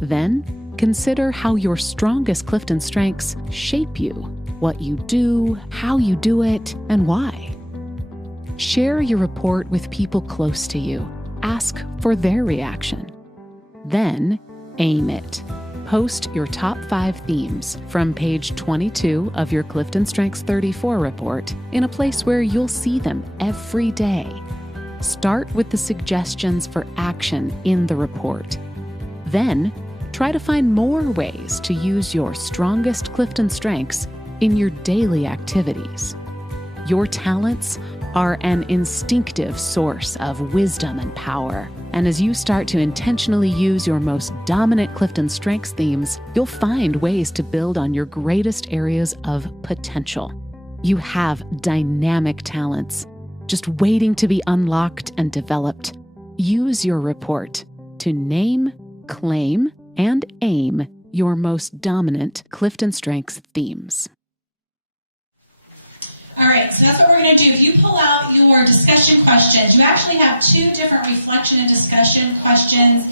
Then, consider how your strongest Clifton strengths shape you, what you do, how you do it, and why. Share your report with people close to you. Ask for their reaction. Then, aim it. Post your top 5 themes from page 22 of your Clifton Strengths 34 report in a place where you'll see them every day. Start with the suggestions for action in the report. Then, try to find more ways to use your strongest Clifton strengths in your daily activities. Your talents are an instinctive source of wisdom and power. And as you start to intentionally use your most dominant Clifton Strengths themes, you'll find ways to build on your greatest areas of potential. You have dynamic talents, just waiting to be unlocked and developed. Use your report to name, claim, and aim your most dominant Clifton Strengths themes. All right, so that's what we're going to do. If you pull out your discussion questions, you actually have 2 different reflection and discussion questions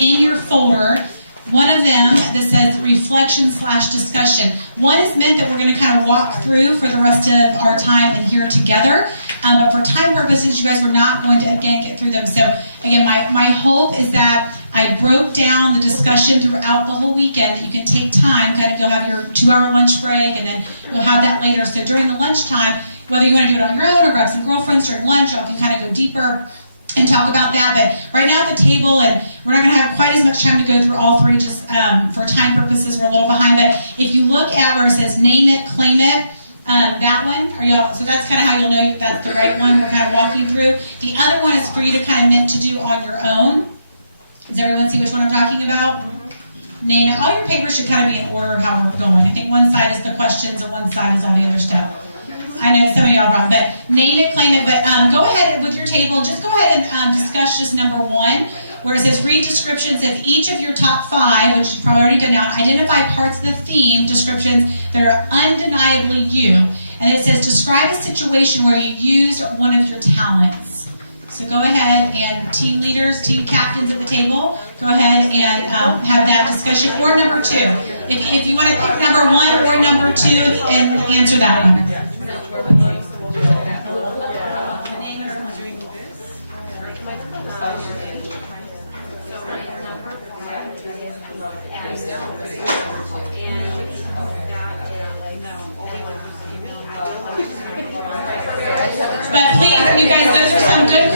in your folder. One of them that says reflection/discussion. One is meant that we're going to kind of walk through for the rest of our time and here together. But for time purposes, you guys were not going to, again, get through them. So, again, my hope is that I broke down the discussion throughout the whole weekend, that you can take time, kind of go have your 2-hour lunch break, and then you'll have that later. So during the lunchtime, whether you want to do it on your own or grab some girlfriends during lunch, y'all can kind of go deeper and talk about that. But right now at the table, and we're not going to have quite as much time to go through all 3, just for time purposes, we're a little behind. But if you look at where it says name it, claim it, that one, so that's kind of how you'll know that that's the right one we're kind of walking through. The other one is for you to kind of meant to do on your own. Does everyone see which one I'm talking about? Name it. All your papers should kind of be in order of how we're going. I think one side is the questions and one side is all the other stuff. I know some of y'all are wrong, but name it, claim it. But go ahead with your table. Just go ahead and discuss just number 1, where it says read descriptions of each of your top 5, which you've probably already done now. Identify parts of the theme descriptions that are undeniably you. And it says describe a situation where you used one of your talents. So go ahead and team leaders, team captains at the table, go ahead and have that discussion. Or number 2. If you want to pick number 1 or number 2 and answer that one.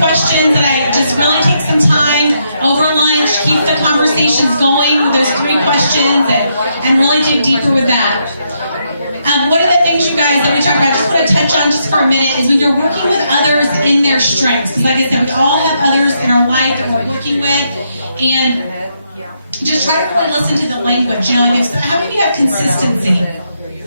Questions that I just really take some time over lunch, keep the conversations going with those 3 questions and really dig deeper with that. One of the things, you guys, that we talked about, I just want to touch on just for a minute, is when you're working with others in their strengths. Because like I said, we all have others in our life that we're working with, and just try to really listen to the language. You know, like how many of you have consistency?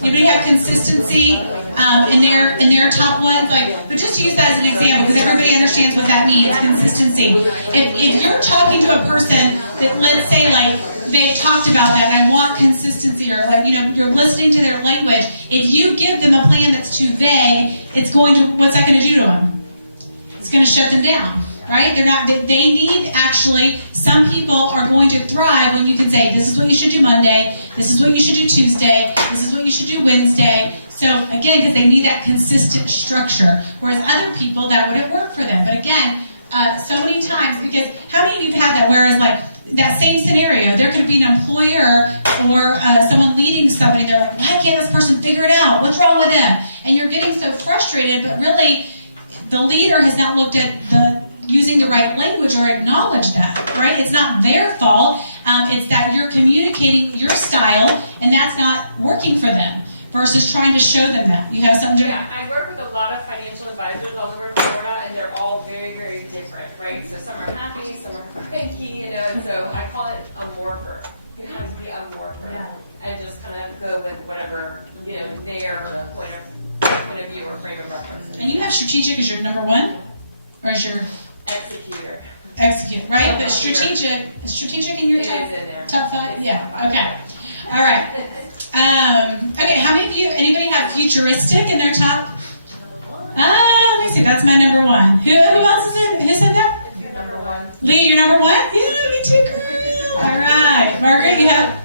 Anybody have consistency in their top ones? But just use that as an example because everybody understands what that means, consistency. If you're talking to a person that, let's say, they've talked about that, and I want consistency, or you're listening to their language, if you give them a plan that's too vague, what's that going to do to them? It's going to shut them down. Right? They need, actually, some people are going to thrive when you can say, this is what you should do Monday, this is what you should do Tuesday, this is what you should do Wednesday. So, again, because they need that consistent structure. Whereas other people, that wouldn't work for them. But again, so many times, because how many of you have had that? Whereas, that same scenario, there could be an employer or someone leading somebody, and they're like, why can't this person figure it out? What's wrong with them? And you're getting so frustrated, but really, the leader has not looked at the using the right language or acknowledge that, right? It's not their fault. It's that you're communicating your style, and that's not working for them, versus trying to show them that. You have something to... Yeah, I work with a lot of financial advisors all over Florida, and they're all very, very different, right? So some are happy, some are cranky, you know, so I call it a worker. You have to be a worker, and just kind of go with whatever, you know, their point of view or frame of reference. And you have strategic as your number one, or as your... Executor, right? But strategic in your top five? Yeah, okay. All right. Okay, how many of you, anybody have futuristic in their top? Let me see, that's my number one. Who else is it? Who said that? Lee, you're number one? Yeah, me too, girl. All right. Margaret, you have?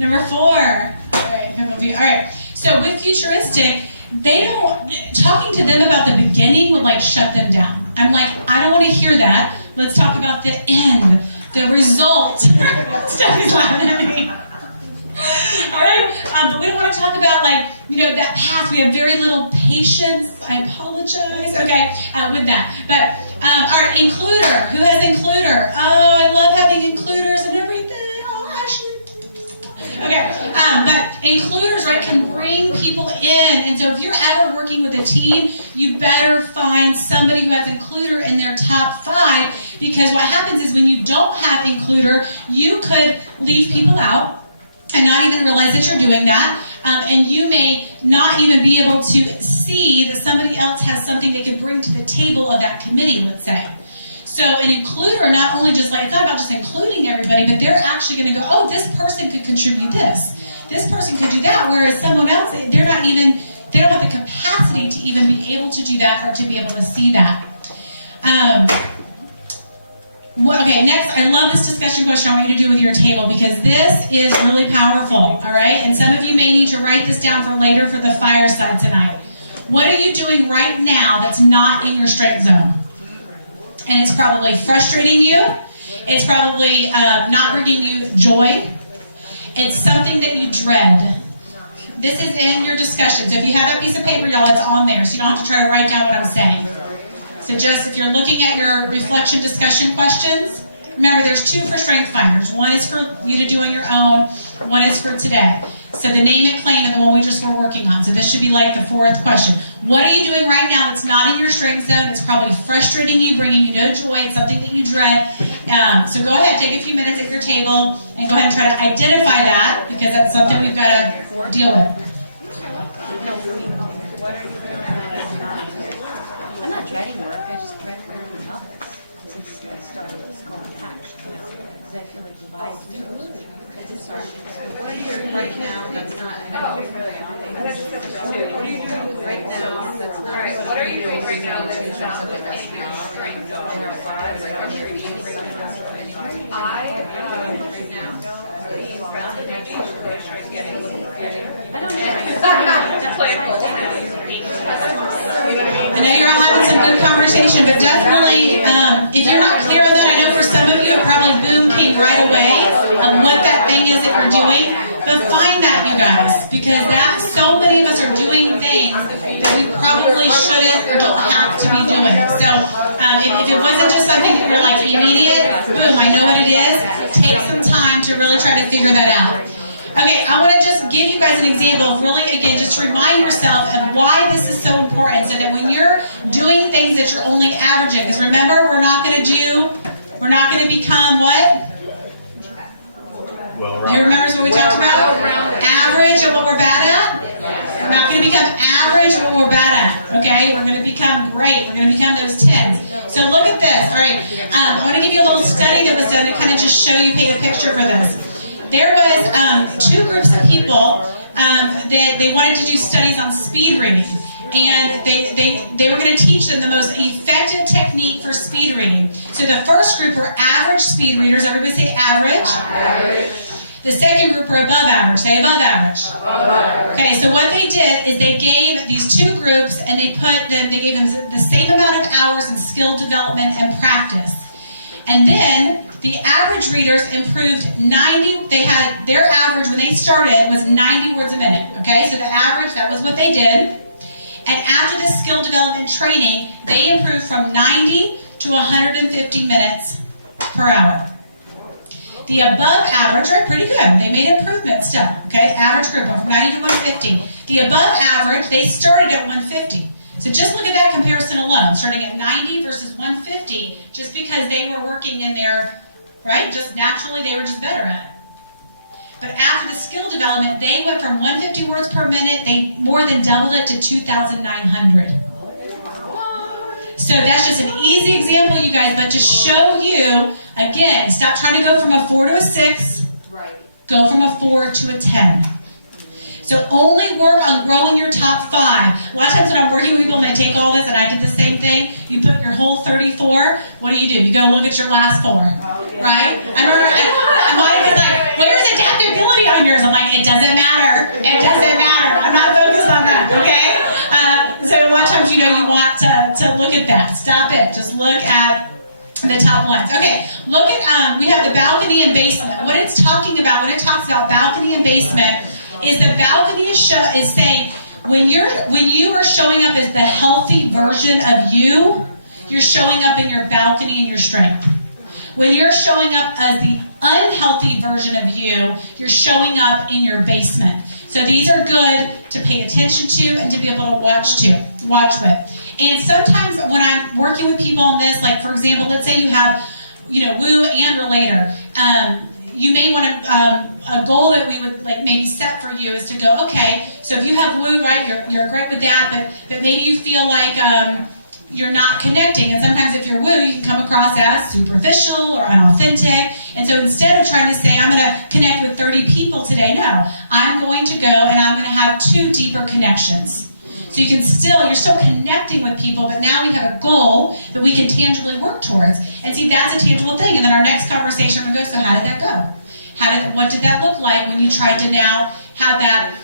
Number four. All right, how about you? All right. So with futuristic, talking to them about the beginning would like shut them down. I'm like, I don't want to hear that. Let's talk about the end, the result. Stephanie's laughing at me. All right? But we don't want to talk about, like, you know, that path. We have very little patience. I apologize. Okay, with that. But, all right, includer. Who has includer? Oh, I love having includers and everything. Oh, Ashley. Okay, but includers, right, can bring people in. And so if you're ever working with a team, you better find somebody who has includer in their top five, because what happens is when you don't have includer, you could leave people out and not even realize that you're doing that, and you may not even be able to see that somebody else has something they can bring to the table of that committee, let's say. So an includer, not only just like, it's not about just including everybody, but they're actually going to go, oh, this person could contribute this. This person could do that, whereas someone else, they don't have the capacity to even be able to do that or to be able to see that. Okay, next, I love this discussion question I want you to do with your table, because this is really powerful, all right? And some of you may need to write this down for later for the fireside tonight. What are you doing right now that's not in your strength zone? And it's probably frustrating you. It's probably not bringing you joy. It's something that you dread. This is in your discussion. So if you have that piece of paper, y'all, it's on there. So you don't have to try to write down what I'm saying. So just if you're looking at your reflection discussion questions, remember there's two for strength finders. One is for you to do on your own. One is for today. So the name and claim is the one we just were working on. So this should be like the fourth question. What are you doing right now that's not in your strength zone? It's probably frustrating you, bringing you no joy. It's something that you dread. So go ahead, take a few minutes at your table and go ahead and try to identify that, because that's something we've got to deal with. But definitely, if you're not clear on that, I know for some of you it probably boom came right away on what that thing is that you're doing. But find that, you guys, because so many of us are doing things that we probably shouldn't or don't have to be doing. So if it wasn't just something that you're like immediate, boom, I know what it is. Take some time to really try to figure that out. Okay, I want to just give you guys an example of really, again, just remind yourself of why this is so important, so that when you're doing things that you're only averaging, because remember, we're not going to become what? Who remembers what we talked about? Average at what we're bad at? We're not going to become average at what we're bad at, okay? We're going to become great. We're going to become those 10s. So look at this. All right, I want to give you a little study that was done to kind of just show you, paint a picture for this. There was two groups of people that they wanted to do studies on speed reading. And they were going to teach them the most effective technique for speed reading. So the first group were average speed readers. Everybody say average. Average. The second group were above average. Say above average. Above average. Okay, so what they did is they gave these two groups, and they gave them the same amount of hours in skill development and practice. And then the average readers improved 90. They had their average when they started was 90 words a minute. Okay, so the average, that was what they did. And after this skill development training, they improved from 90 to 150 minutes per hour. The above average, right, pretty good. They made improvements still, okay? Average group from 90 to 150. The above average, they started at 150. So just look at that comparison alone, starting at 90 versus 150, just because they were working in their, right, just naturally they were just better at it. But after the skill development, they went from 150 words per minute, they more than doubled it to 2,900. So that's just an easy example, you guys, but to show you, again, stop trying to go from a 4 to a 6, go from a 4 to a 10. So only work on growing your top 5. A lot of times when I'm working with people and they take all this, and I did the same thing, you put your whole 34, what do? You go look at your last 4, right? I remember Monica's like, where's adaptability on yours? I'm like, it doesn't matter. It doesn't matter. I'm not focused on that, okay? So a lot of times, you want to look at that. Stop it. Just look at the top ones. Okay, look at, we have the balcony and basement. What it's talking about, when it talks about balcony and basement, is the balcony is saying when you are showing up as the healthy version of you, you're showing up in your balcony and your strength. When you're showing up as the unhealthy version of you, you're showing up in your basement. So these are good to pay attention to and to be able to watch with. And sometimes when I'm working with people on this, like for example, let's say you have, woo and relator. You may want a goal that we would maybe set for you is to go, okay, so if you have woo, right, you're great with that, but maybe you feel like you're not connecting. And sometimes if you're woo, you can come across as superficial or unauthentic. And so instead of trying to say, I'm going to connect with 30 people today, no, I'm going to go and I'm going to have 2 deeper connections. So you're still connecting with people, but now we have a goal that we can tangibly work towards. And see, that's a tangible thing. And then our next conversation will go, so how did that go? What did that look like when you tried to now have that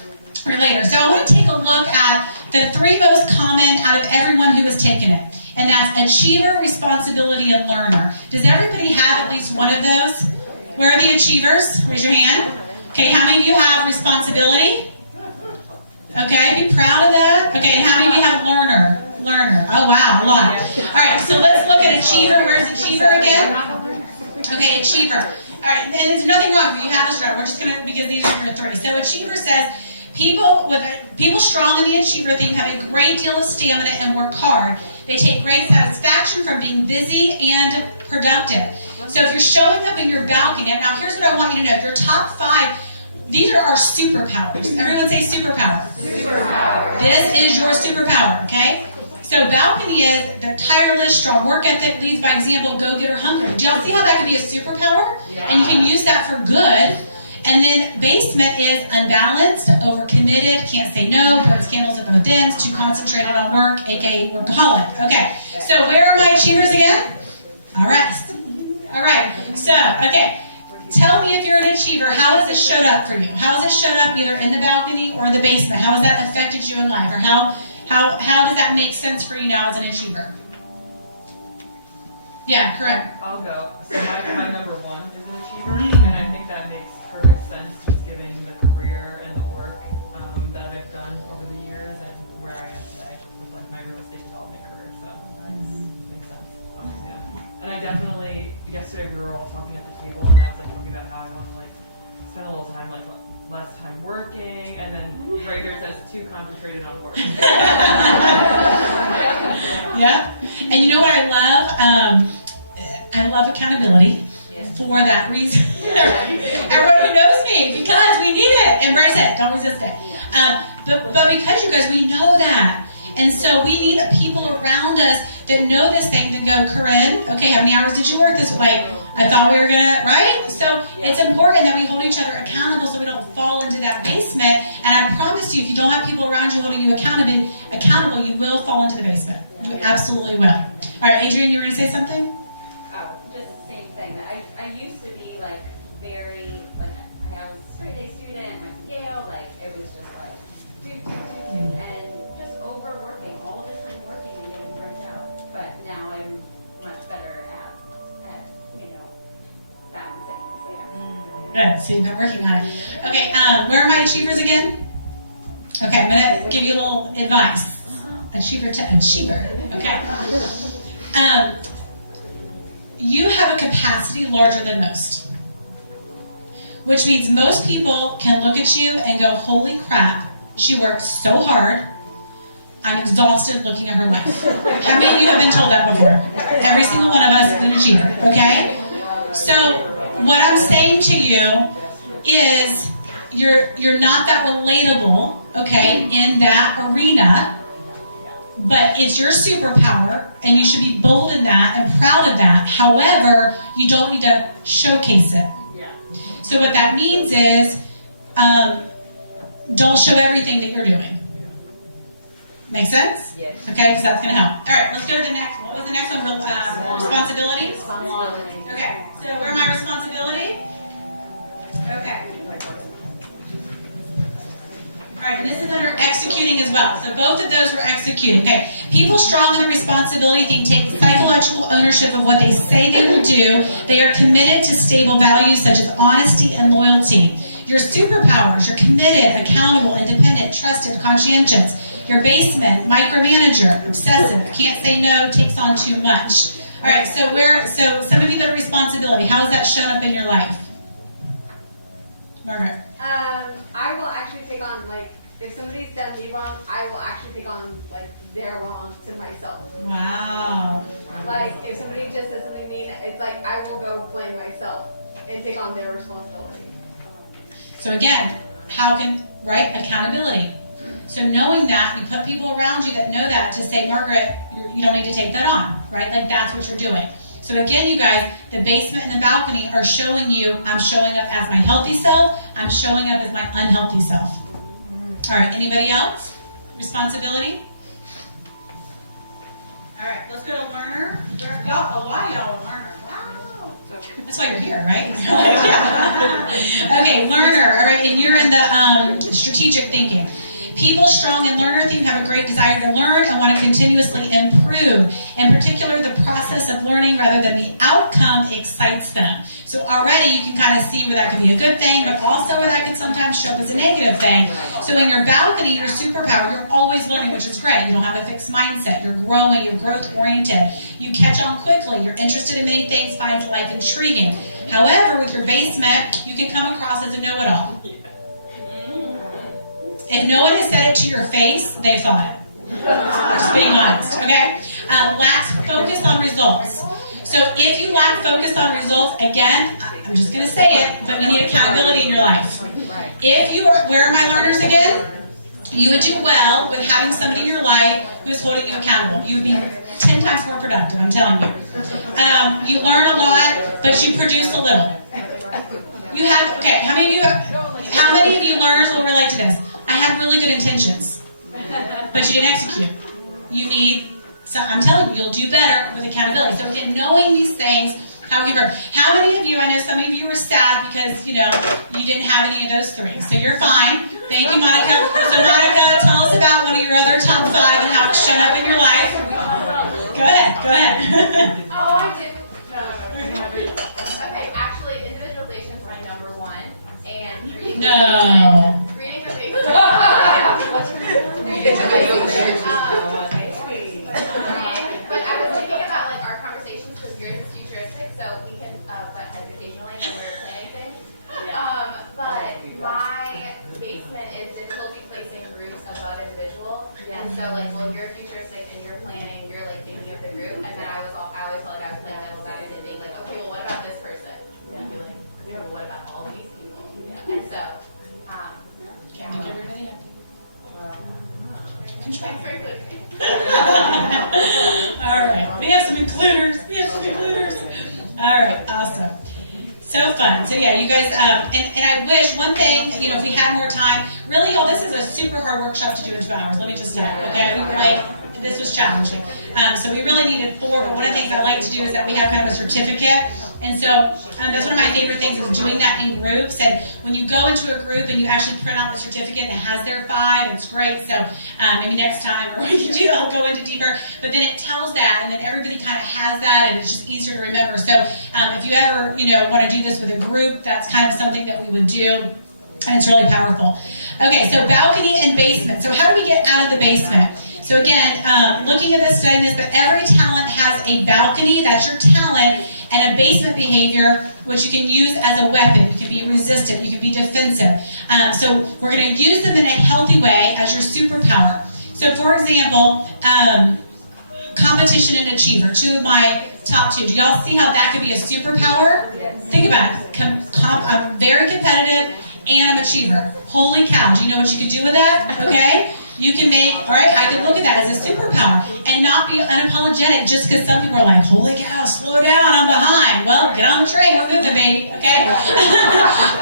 relator? So I want to take a look at the 3 most common out of everyone who has taken it. And that's achiever, responsibility, and learner. Does everybody have at least one of those? Where are the achievers? Raise your hand. Okay, how many of you have responsibility? Okay, be proud of that. Okay, and how many of you have learner? Oh, wow, a lot. All right, so let's look at achiever. Where's achiever again? Okay, achiever. All right, and there's nothing wrong if you have this right. We're just going to, because these are your 3. So achiever says, people strong in the achiever thing have a great deal of stamina and work hard. They take great satisfaction from being busy and productive. So if you're showing up in your balcony, now here's what I want you to know. Your top 5, these are our superpowers. Everyone say superpower. Superpower. This is your superpower, okay? So balcony is they're tireless, strong work ethic, leads by example, go-getter, hungry. Do y'all see how that can be a superpower? And you can use that for good. And then basement is unbalanced, overcommitted, can't say no, burns candles at both ends, too concentrated on work, aka workaholic. Okay, so where are my achievers again? All right. So, okay. Tell me if you're an achiever, how has this showed up for you? How has it showed up either in the balcony or the basement? How has that affected you in life? Or how does that make sense for you now as an achiever? Yeah, correct. I'll go. So my number 1 is an achiever, and I think that makes perfect sense just given the career and the work that I've done over the years and where I am today, like my real estate development career, so that makes sense. Yeah. And I definitely, yesterday we were all talking at the table, and I was talking about how I want to spend a little time, less time working, and then right here it says too concentrated on work. Yeah. And you know what I love? I love accountability for that reason. Everyone who knows me, because we need it. Embrace it. Don't resist it. But because you guys, we know that. And so we need people around us that know this thing and go, Corinne, okay, how many hours did you work this week? I thought we were going to, right? So it's important that we hold each other accountable so we don't fall into that basement. And I promise you, if you don't have people around you holding you accountable, you will fall into the basement. You absolutely will. All right, Adrian, you were going to say something? Just the same thing. I used to be very, I was a straight A student, my scale, it was just and just overworking, all this working and burnt out. But now I'm much better at balancing the Good, so you've been working on it. Okay, where are my achievers again? Okay, I'm going to give you a little advice. Achiever to achiever. Okay. you have a capacity larger than most. Which means most people can look at you and go, holy crap, she works so hard. I'm exhausted looking at her life. How many of you have been told that before? Every single one of us has been a achiever, okay? So what I'm saying to you is you're not that relatable, okay, in that arena, but it's your superpower, and you should be bold in that and proud of that. However, you don't need to showcase it. So what that means is, don't show everything that you're doing. Make sense? Yes. Okay, because that's going to help. All right, let's go to the next one. What was the next one? Responsibilities? Okay, so where are my responsibilities? Okay. All right, this is under executing as well. So both of those were executing. Okay, people strong in the responsibility thing take psychological ownership of what they say they will do. They are committed to stable values such as honesty and loyalty. Your superpowers, you're committed, accountable, independent, trusted, conscientious. Your basement, micromanager, obsessive, can't say no, takes on too much. All right, so some of you that are responsibility, how has that shown up in your life? Margaret. I will actually take on, like, if somebody's done me wrong, I will actually take on, like, their wrong to myself. Wow. Like, if somebody just does something mean, it's like I will go blame myself and take on their responsibility. So again, right? Accountability. So knowing that, you put people around you that know that to say, Margaret, you don't need to take that on, right? Like that's what you're doing. So again, you guys, the basement and the balcony are showing you, I'm showing up as my healthy self, I'm showing up as my unhealthy self. All right, anybody else? Responsibility? All right, let's go to learner. A lot of y'all are learner. Wow. That's why you're here, right? Okay, learner, all right, and you're in the strategic thinking. People strong in learner theme have a great desire to learn and want to continuously improve. In particular, the process of learning rather than the outcome excites them. So already you can kind of see where that could be a good thing, but also where that could sometimes show up as a negative thing. So in your balcony, your superpower, you're always learning, which is great. You don't have a fixed mindset. You're growing. You're growth-oriented. You catch on quickly. You're interested in many things, find life intriguing. However, with your basement, you can come across as a know-it-all. If no one has said it to your face, they've thought it. Just being honest, okay? Lacks focus on results. So if you lack focus on results, again, I'm just going to say it, but you need accountability in your life. If you are, where are my learners again? You would do well with having somebody in your life who's holding you accountable. You'd be 10 times more productive, I'm telling you. You learn a lot, but you produce a little. You have, okay, how many of you learners will relate to this? I have really good intentions, but you didn't execute. You need, so I'm telling you, you'll do better with accountability. So in knowing these things, how many of you, I know some of you were sad because, you didn't have any of those three. So you're fine. Thank you, Monica. So Monica, tell us about one of your other top 5 and how it showed up in your life. Go ahead. Oh, I did. No. Okay, actually, individualization is my number 1. And reading. No. But I was thinking about like our conversations because yours is futuristic, so we can but educationally when we're planning things. But my basement is difficulty placing groups above individual. And so like when you're futuristic and you're planning, you're like thinking of the group, and then I always felt like I was playing devil's advocate and being like, okay, well what about this person? And I'd be like, yeah, but what about all these people? And so All right, we have some includers. All right, awesome. So fun. So yeah, you guys, and I wish one thing, if we had more time, really, y'all, this is a super hard workshop to do in 2 hours. Let me just say, okay? This was challenging. So we really needed 4, but one of the things I like to do is that we have kind of a certificate. And so that's one of my favorite things is doing that in groups. And when you go into a group and you actually print out the certificate that has their 5, it's great. So maybe next time, or we can do, I'll go into deeper. But then it tells that, and then everybody kind of has that, and it's just easier to remember. So if you ever, want to do this with a group, that's kind of something that we would do. And it's really powerful. Okay, so balcony and basement. So how do we get out of the basement? So again, looking at this, studying this, but every talent has a balcony. That's your talent. And abasement behavior, which you can use as a weapon. You can be resistant, you can be defensive. So we're going to use them in a healthy way as your superpower. So for example, competition and achiever, two of my top two. Do y'all see how that could be a superpower? Think about it. I'm very competitive and I'm achiever. Holy cow, do you know what you could do with that? Okay? You can make, all right, I can look at that as a superpower and not be unapologetic just because some people are like, holy cow, slow down, I'm behind. Well, get on the train, we're moving, baby, okay?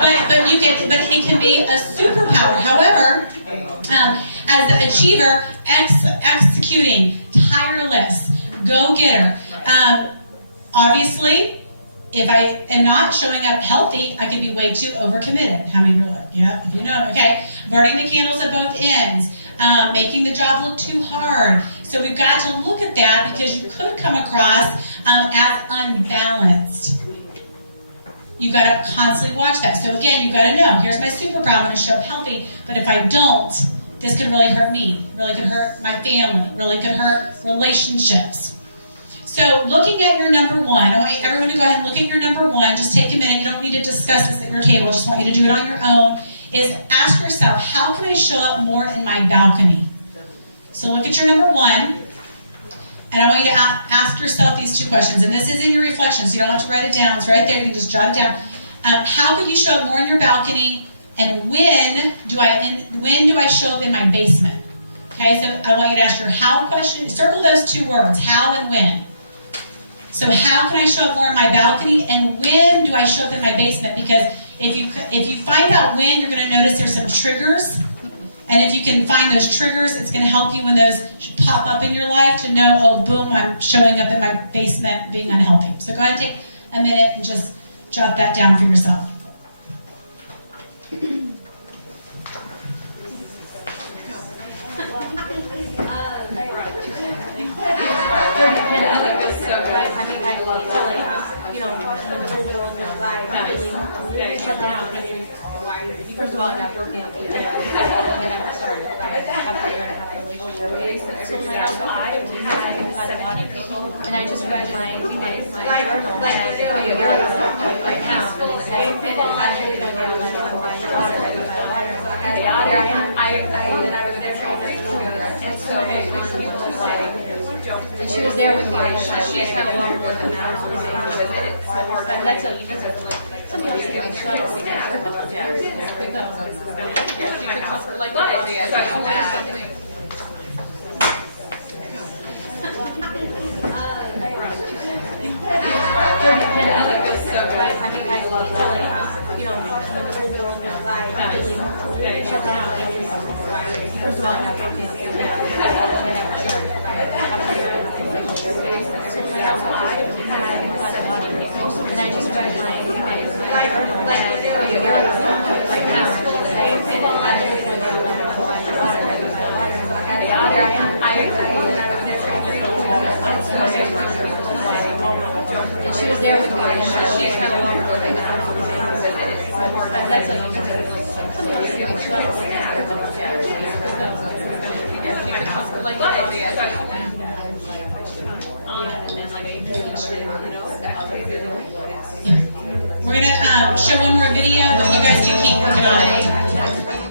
but it can be a superpower. However, as an achiever, executing, tireless, go-getter. Obviously, if I am not showing up healthy, I can be way too overcommitted. How many people are like, yeah, you know, okay? Burning the candles at both ends, making the job look too hard. So we've got to look at that because you could come across as unbalanced. You've got to constantly watch that. So again, you've got to know, here's my superpower, I'm going to show up healthy, but if I don't, this could really hurt me, really could hurt my family, really could hurt relationships. So looking at your number one, I want everyone to go ahead and look at your number one. Just take a minute. You don't need to discuss this at your table. I just want you to do it on your own. Is ask yourself, how can I show up more in my balcony? So look at your number one, and I want you to ask yourself these two questions. And this is in your reflection, so you don't have to write it down. It's right there. You can just jot it down. How can you show up more in your balcony? And when do I show up in my basement? Okay, so I want you to ask your how question. Circle those two words, how and when. So how can I show up more in my balcony, and when do I show up in my basement? Because if you find out when, you're going to notice there's some triggers. And if you can find those triggers, it's going to help you when those pop up in your life to know, oh, boom, I'm showing up in my basement being unhealthy. So go ahead and take a minute and just jot that down for yourself.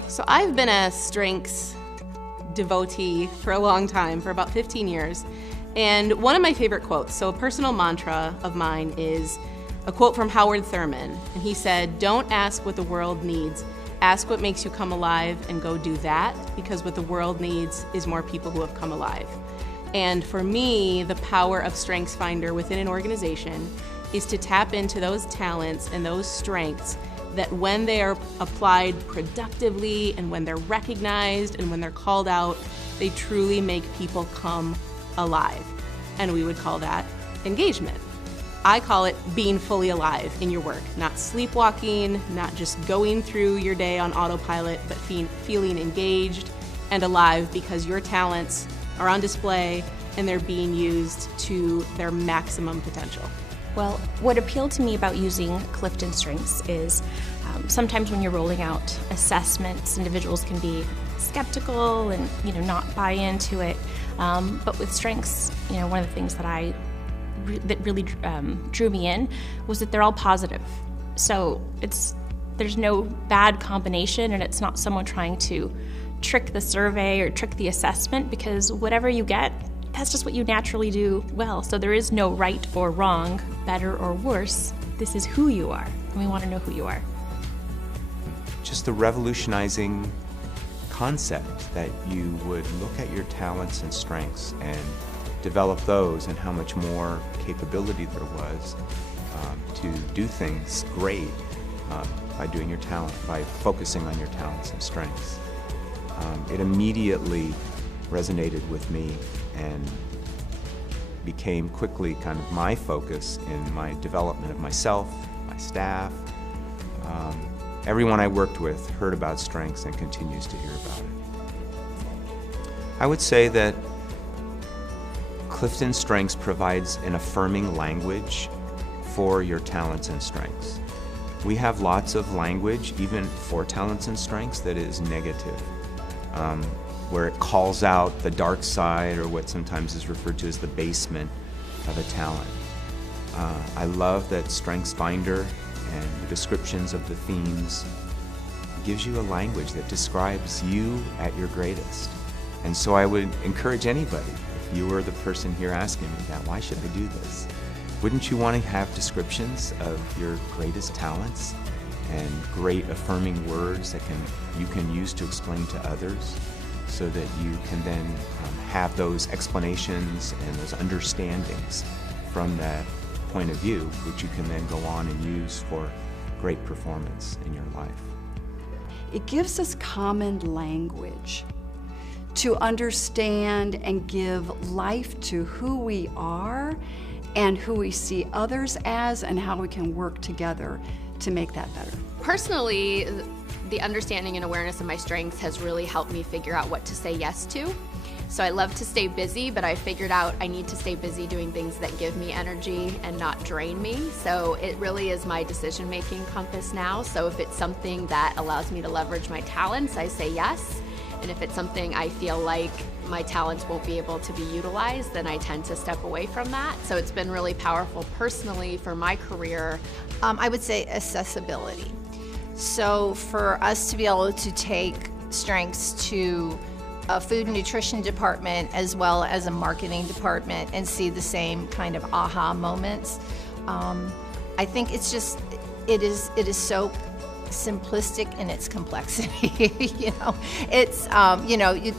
So I've been a strengths devotee for a long time, for about 15 years. And one of my favorite quotes, so a personal mantra of mine, is a quote from Howard Thurman. And he said, "Don't ask what the world needs. Ask what makes you come alive and go do that, because what the world needs is more people who have come alive." And for me, the power of StrengthsFinder within an organization is to tap into those talents and those strengths that when they are applied productively and when they're recognized and when they're called out, they truly make people come alive. And we would call that engagement. I call it being fully alive in your work, not sleepwalking, not just going through your day on autopilot, but feeling engaged and alive because your talents are on display and they're being used to their maximum potential. Well, what appealed to me about using Clifton Strengths is sometimes when you're rolling out assessments, individuals can be skeptical and not buy into it. But with Strengths, one of the things that I that really drew me in was that they're all positive. So there's no bad combination, and it's not someone trying to trick the survey or trick the assessment, because whatever you get, that's just what you naturally do well. So there is no right or wrong, better or worse. This is who you are, and we want to know who you are. Just the revolutionizing concept that you would look at your talents and strengths and develop those, and how much more capability there was to do things great by focusing on your talents and strengths. It immediately resonated with me and became quickly kind of my focus in my development of myself, my staff. Everyone I worked with heard about strengths and continues to hear about it. I would say that Clifton Strengths provides an affirming language for your talents and strengths. We have lots of language, even for talents and strengths, that is negative, where it calls out the dark side, or what sometimes is referred to as the basement of a talent. I love that StrengthsFinder and the descriptions of the themes gives you a language that describes you at your greatest. And so I would encourage anybody, if you were the person here asking me that, why should they do this? Wouldn't you want to have descriptions of your greatest talents and great affirming words that you can use to explain to others, so that you can then have those explanations and those understandings from that point of view, which you can then go on and use for great performance in your life. It gives us common language to understand and give life to who we are and who we see others as, and how we can work together to make that better. Personally, the understanding and awareness of my strengths has really helped me figure out what to say yes to. So I love to stay busy, but I figured out I need to stay busy doing things that give me energy and not drain me. So it really is my decision-making compass now. So if it's something that allows me to leverage my talents, I say yes. And if it's something I feel like my talents won't be able to be utilized, then I tend to step away from that. So it's been really powerful personally for my career. I would say accessibility. So for us to be able to take strengths to a food and nutrition department as well as a marketing department and see the same kind of aha moments, I think it's just, it is so simplistic in its complexity.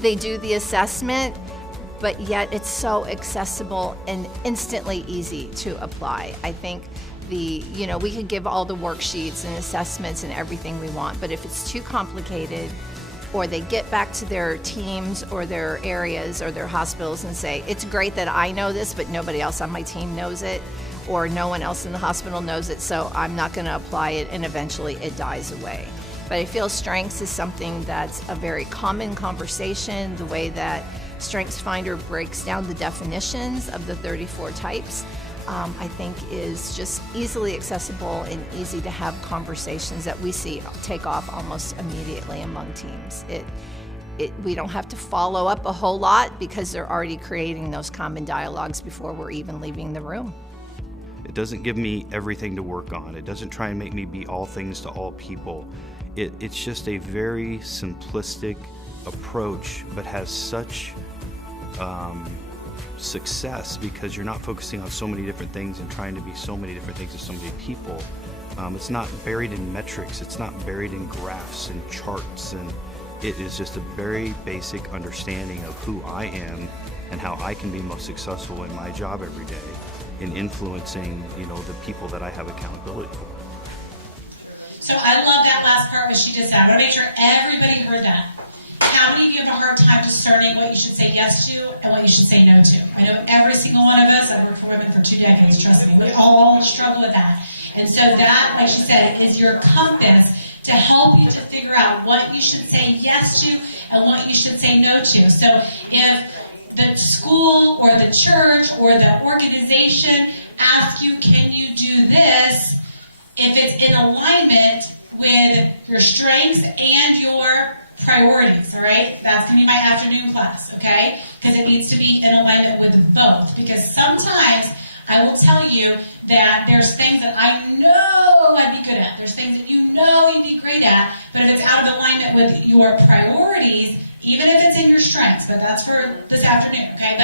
They do the assessment, but yet it's so accessible and instantly easy to apply. I think we can give all the worksheets and assessments and everything we want, but if it's too complicated, or they get back to their teams or their areas or their hospitals and say, it's great that I know this, but nobody else on my team knows it, or no one else in the hospital knows it, so I'm not going to apply it, and eventually it dies away. But I feel strengths is something that's a very common conversation. The way that StrengthsFinder breaks down the definitions of the 34 types, I think is just easily accessible and easy to have conversations that we see take off almost immediately among teams. We don't have to follow up a whole lot because they're already creating those common dialogues before we're even leaving the room. It doesn't give me everything to work on. It doesn't try and make me be all things to all people. It's just a very simplistic approach, but has such success because you're not focusing on so many different things and trying to be so many different things to so many people. It's not buried in metrics, it's not buried in graphs and charts, and it is just a very basic understanding of who I am and how I can be most successful in my job every day in influencing, the people that I have accountability for. So I love that last part, what she just said. I want to make sure everybody heard that. How many of you have a hard time discerning what you should say yes to and what you should say no to? I know every single one of us, I've worked for women for 2 decades, trust me, we all struggle with that. And so that, like she said, is your compass to help you to figure out what you should say yes to and what you should say no to. So if the school or the church or the organization asks you, can you do this, if it's in alignment with your strengths and your priorities, all right? That's going to be my afternoon class, okay? Because it needs to be in alignment with both. Because sometimes I will tell you that there's things that I know I'd be good at. There's things that you know you'd be great at, but if it's out of alignment with your priorities, even if it's in your strengths, but that's for this afternoon, okay?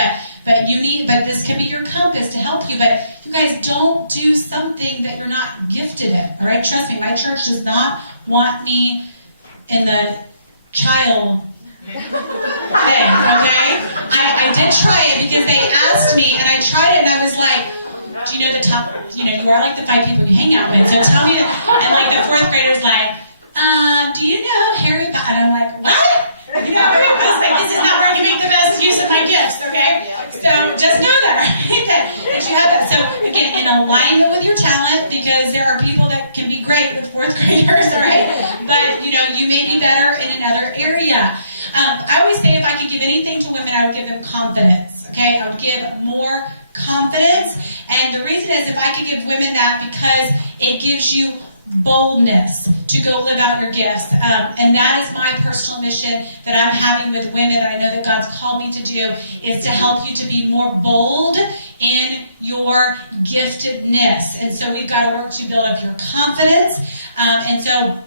But this can be your compass to help you. But you guys, don't do something that you're not gifted in, all right? Trust me, my church does not want me in the child thing, okay? I did try it because they asked me, and I tried it, and I was like, do you know the top, you are like the 5 people you hang out with, so tell me, and like the 4th grader's like, do you know Harry Potter? And I'm like, what? This is not where I can make the best use of my gifts, okay? So just know that, right? that you have it. So again, in alignment with your talent, because there are people that can be great with 4th graders, all right? But you may be better in another area. I always say if I could give anything to women, I would give them confidence, okay? I would give more confidence. And the reason is if I could give women that, because it gives you boldness to go live out your gifts. And that is my personal mission that I'm having with women that I know that God's called me to do, is to help you to be more bold in your giftedness. And so we've got to work to build up your confidence. And so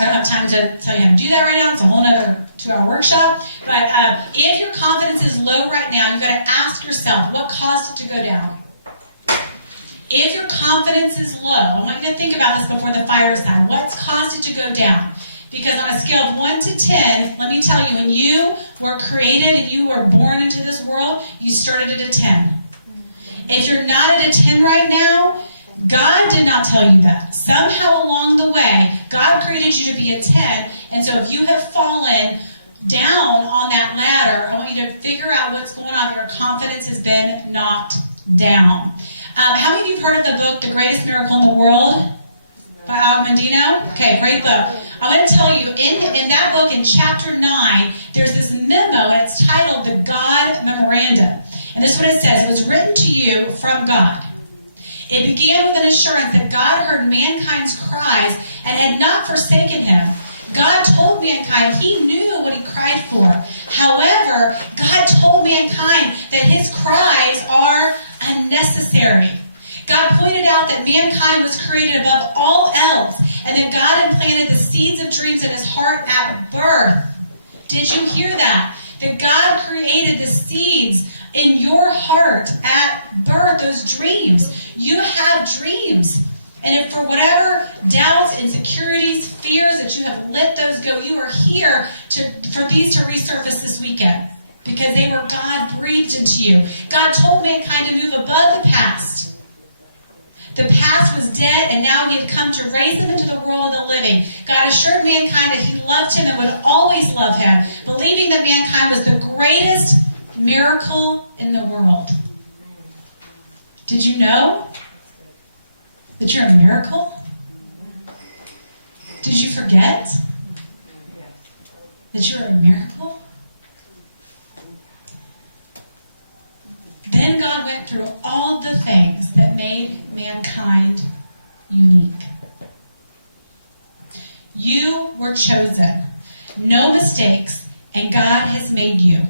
I don't have time to tell you how to do that right now. It's a whole other 2-hour workshop. But if your confidence is low right now, you've got to ask yourself, what caused it to go down? If your confidence is low, I want you to think about this before the fireside. What's caused it to go down? Because on a scale of 1 to 10, let me tell you, when you were created and you were born into this world, you started at a 10. If you're not at a 10 right now, God did not tell you that. Somehow along the way, God created you to be a 10, and so if you have fallen down on that ladder, I want you to figure out what's going on. Your confidence has been knocked down. How many of you have heard of the book, The Greatest Miracle in the World? By Alex? Okay, great book. I want to tell you, in that book, in chapter 9, there's this memo, and it's titled The God Memorandum. And this is what it says. It was written to you from God. It began with an assurance that God heard mankind's cries and had not forsaken him. God told mankind he knew what he cried for. However, God told mankind that his cries are unnecessary. God pointed out that mankind was created above all else, and that God implanted the seeds of dreams in his heart at birth. Did you hear that? That God created the seeds in your heart at birth, those dreams. You have dreams. And if for whatever doubts, insecurities, fears that you have let those go, you are here for these to resurface this weekend. Because they were God breathed into you. God told mankind to move above the past. The past was dead, and now he had come to raise them into the world of the living. God assured mankind that he loved him and would always love him, believing that mankind was the greatest miracle in the world. Did you know that you're a miracle? Did you forget that you're a miracle? Then God went through all the things that made mankind unique. You were chosen, no mistakes, and God has made you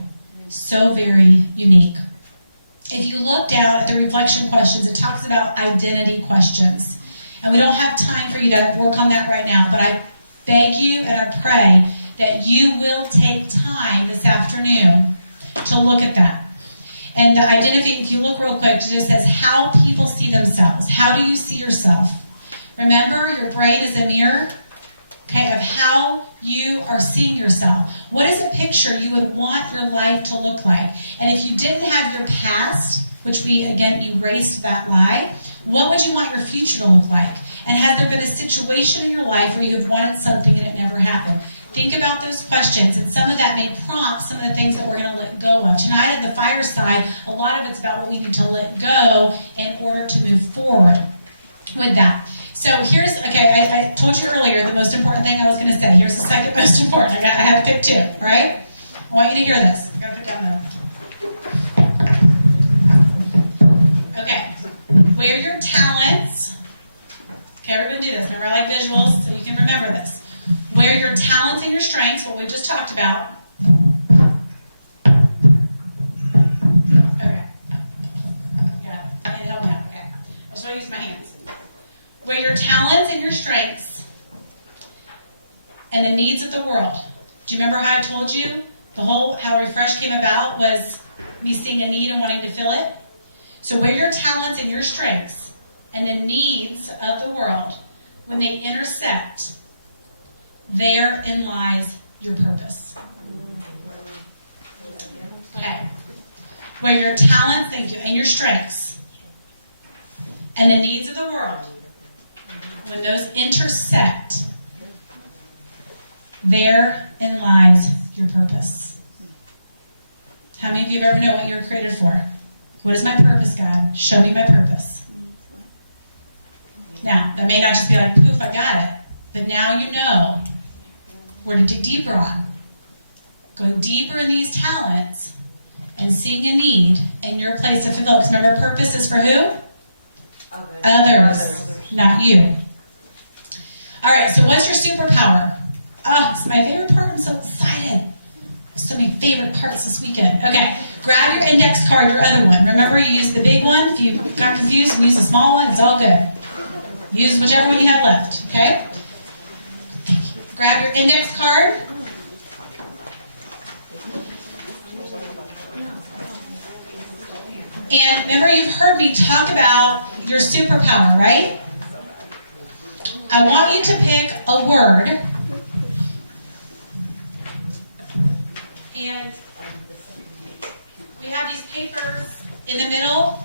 so very unique. If you look down at the reflection questions, it talks about identity questions. And we don't have time for you to work on that right now, but I beg you and I pray that you will take time this afternoon to look at that. And the identity, if you look real quick, it just says how people see themselves. How do you see yourself? Remember, your brain is a mirror, okay, of how you are seeing yourself. What is a picture you would want your life to look like? And if you didn't have your past, which we, again, erased that lie, what would you want your future to look like? And has there been a situation in your life where you have wanted something and it never happened? Think about those questions, and some of that may prompt some of the things that we're going to let go of. Tonight at the fireside, a lot of it's about what we need to let go in order to move forward with that. So here's, okay, I told you earlier the most important thing I was going to say. Here's the second most important. I have to pick two, right? I want you to hear this. I got to pick down them. Okay. Where your talents, okay, we're going to do this. Remember, I like visuals, so you can remember this. Where your talents and your strengths, what we just talked about. Okay. Yeah, help me out. talents and your strengths and the needs of the world. Do you remember how I told you how Refresh came about was me seeing a need and wanting to fill it? So where your talents and your strengths and the needs of the world, when they intersect, therein lies your purpose. Okay. Where your talents, thank you, and your strengths and the needs of the world, when those intersect, therein lies your purpose. How many of you ever know what you were created for? What is my purpose, God? Show me my purpose. Now, that may not just be like, poof, I got it. But now you know where to dig deeper on. Going deeper in these talents and seeing a need in your place of fulfill. Because remember, purpose is for who? Others, not you. All right, so what's your superpower? It's my favorite part. I'm so excited. So many favorite parts this weekend. Okay, grab your index card, your other one. Remember, you use the big one. If you got confused, use the small one. It's all good. Use whichever one you have left, okay? Grab your index card. And remember, you've heard me talk about your superpower, right? I want you to pick a word. And we have these papers in the middle,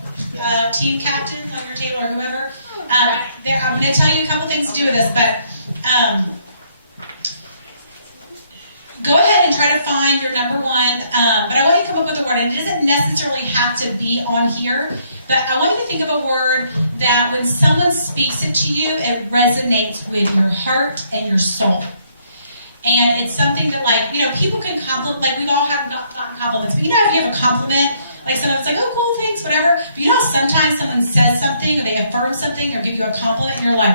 team captain on your table or whoever. I'm going to tell you a couple things to do with this, but go ahead and try to find your number one. But I want you to come up with a word, and it doesn't necessarily have to be on here, but I want you to think of a word that when someone speaks it to you, it resonates with your heart and your soul. And it's something that, like, you know, people can compliment, like, we've all had not compliments, but you know if you have a compliment, like someone's like, oh, cool, thanks, whatever. But you know how sometimes someone says something, or they affirm something, or give you a compliment, and you're like,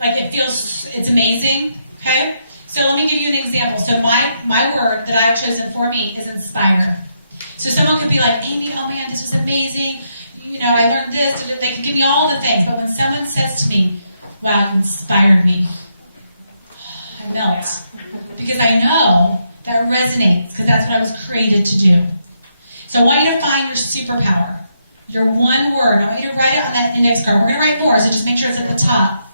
like it feels, it's amazing, okay? So let me give you an example. So my word that I've chosen for me is inspire. So someone could be like, Amy, oh man, this was amazing. You know, I learned this. They can give me all the things. But when someone says to me, wow, you inspired me, I melt. Because I know that resonates, because that's what I was created to do. So I want you to find your superpower, your one word. I want you to write it on that index card. We're going to write more, so just make sure it's at the top.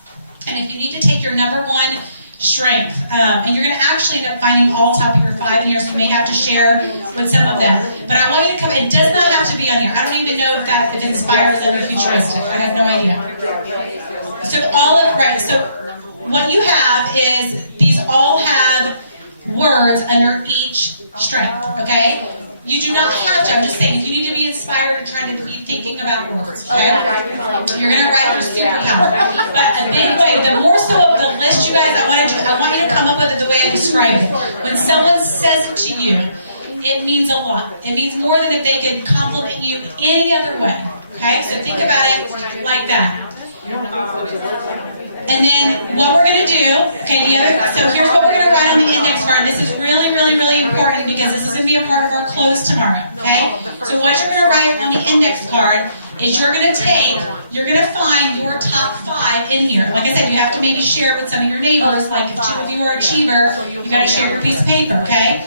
And if you need to take your number one strength, and you're going to actually end up finding all top of your 5 in here, so you may have to share with some of them. But I want you to come, it does not have to be on here. I don't even know if it inspires them or futuristic. I have no idea. So so what you have is, these all have words under each strength, okay? You do not have to. I'm just saying, if you need to be inspired and trying to be thinking about words, okay? You're going to write your superpower. But a big way, the more so of the list, you guys, I want you to come up with it the way I described it. When someone says it to you, it means a lot. It means more than if they could compliment you any other way, okay? So think about it like that. And then what we're going to do, okay, so here's what we're going to write on the index card. This is really, really, really important, because this is going to be a part of our close tomorrow, okay? So what you're going to write on the index card is you're going to find your top 5 in here. Like I said, you have to maybe share with some of your neighbors. Like if 2 of you are achiever, you got to share your piece of paper, okay?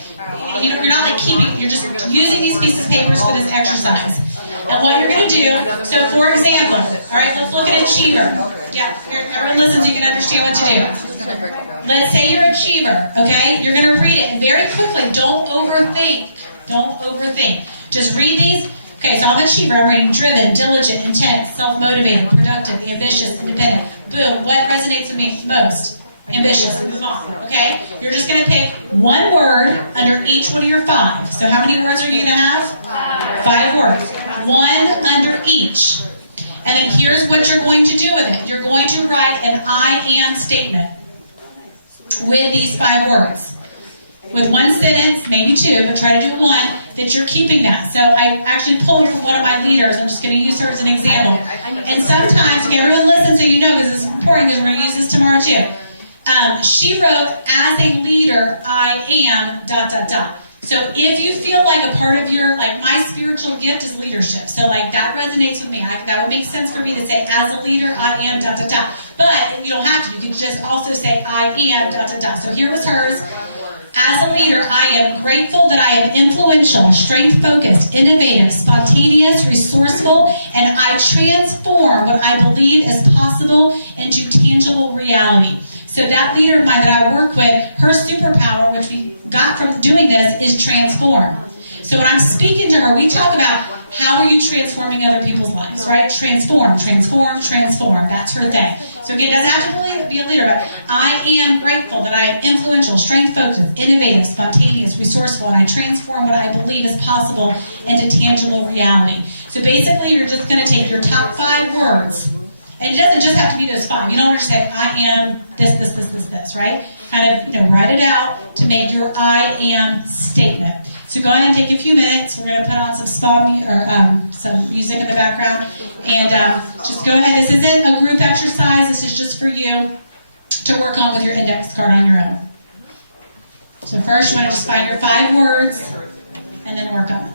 You know, you're not like you're just using these pieces of papers for this exercise. And what you're going to do, so for example, all right, let's look at achiever. Yeah, everyone listen so you can understand what to do. Let's say you're an achiever, okay? You're going to read it, and very quickly, don't overthink. Don't overthink. Just read these. Okay, so I'm an achiever. I'm reading driven, diligent, intense, self-motivated, productive, ambitious, independent. Boom. What resonates with me most? Ambitious. Move on, okay? You're just going to pick one word under each one of your 5. So how many words are you going to have? 5 words. One under each. And then here's what you're going to do with it. You're going to write an I am statement with these 5 words. With one sentence, maybe 2, but try to do one, that you're keeping that. So I actually pulled from one of my leaders. I'm just going to use her as an example. And sometimes, okay, everyone listen so you know, because this is important, because we're going to use this tomorrow too. She wrote, as a leader, I am, ... So if you feel like a part of your, like my spiritual gift is leadership. So like that resonates with me. That would make sense for me to say, as a leader, I am, ... But you don't have to. You can just also say, I am, ... So here was hers. As a leader, I am grateful that I am influential, strength-focused, innovative, spontaneous, resourceful, and I transform what I believe is possible into tangible reality. So that leader of mine that I work with, her superpower, which we got from doing this, is transform. So when I'm speaking to her, we talk about how are you transforming other people's lives, right? Transform, transform, transform. That's her thing. So again, it doesn't have to be a leader, but I am grateful that I am influential, strength-focused, innovative, spontaneous, resourceful, and I transform what I believe is possible into tangible reality. So basically, you're just going to take your top 5 words. And it doesn't just have to be those 5. You don't want to say, I am this, right? Kind of, write it out to make your I am statement. So go ahead and take a few minutes. We're going to put on some some music in the background. And just go ahead. This isn't a group exercise. This is just for you to work on with your index card on your own. So first, you want to just find your 5 words and then work on it.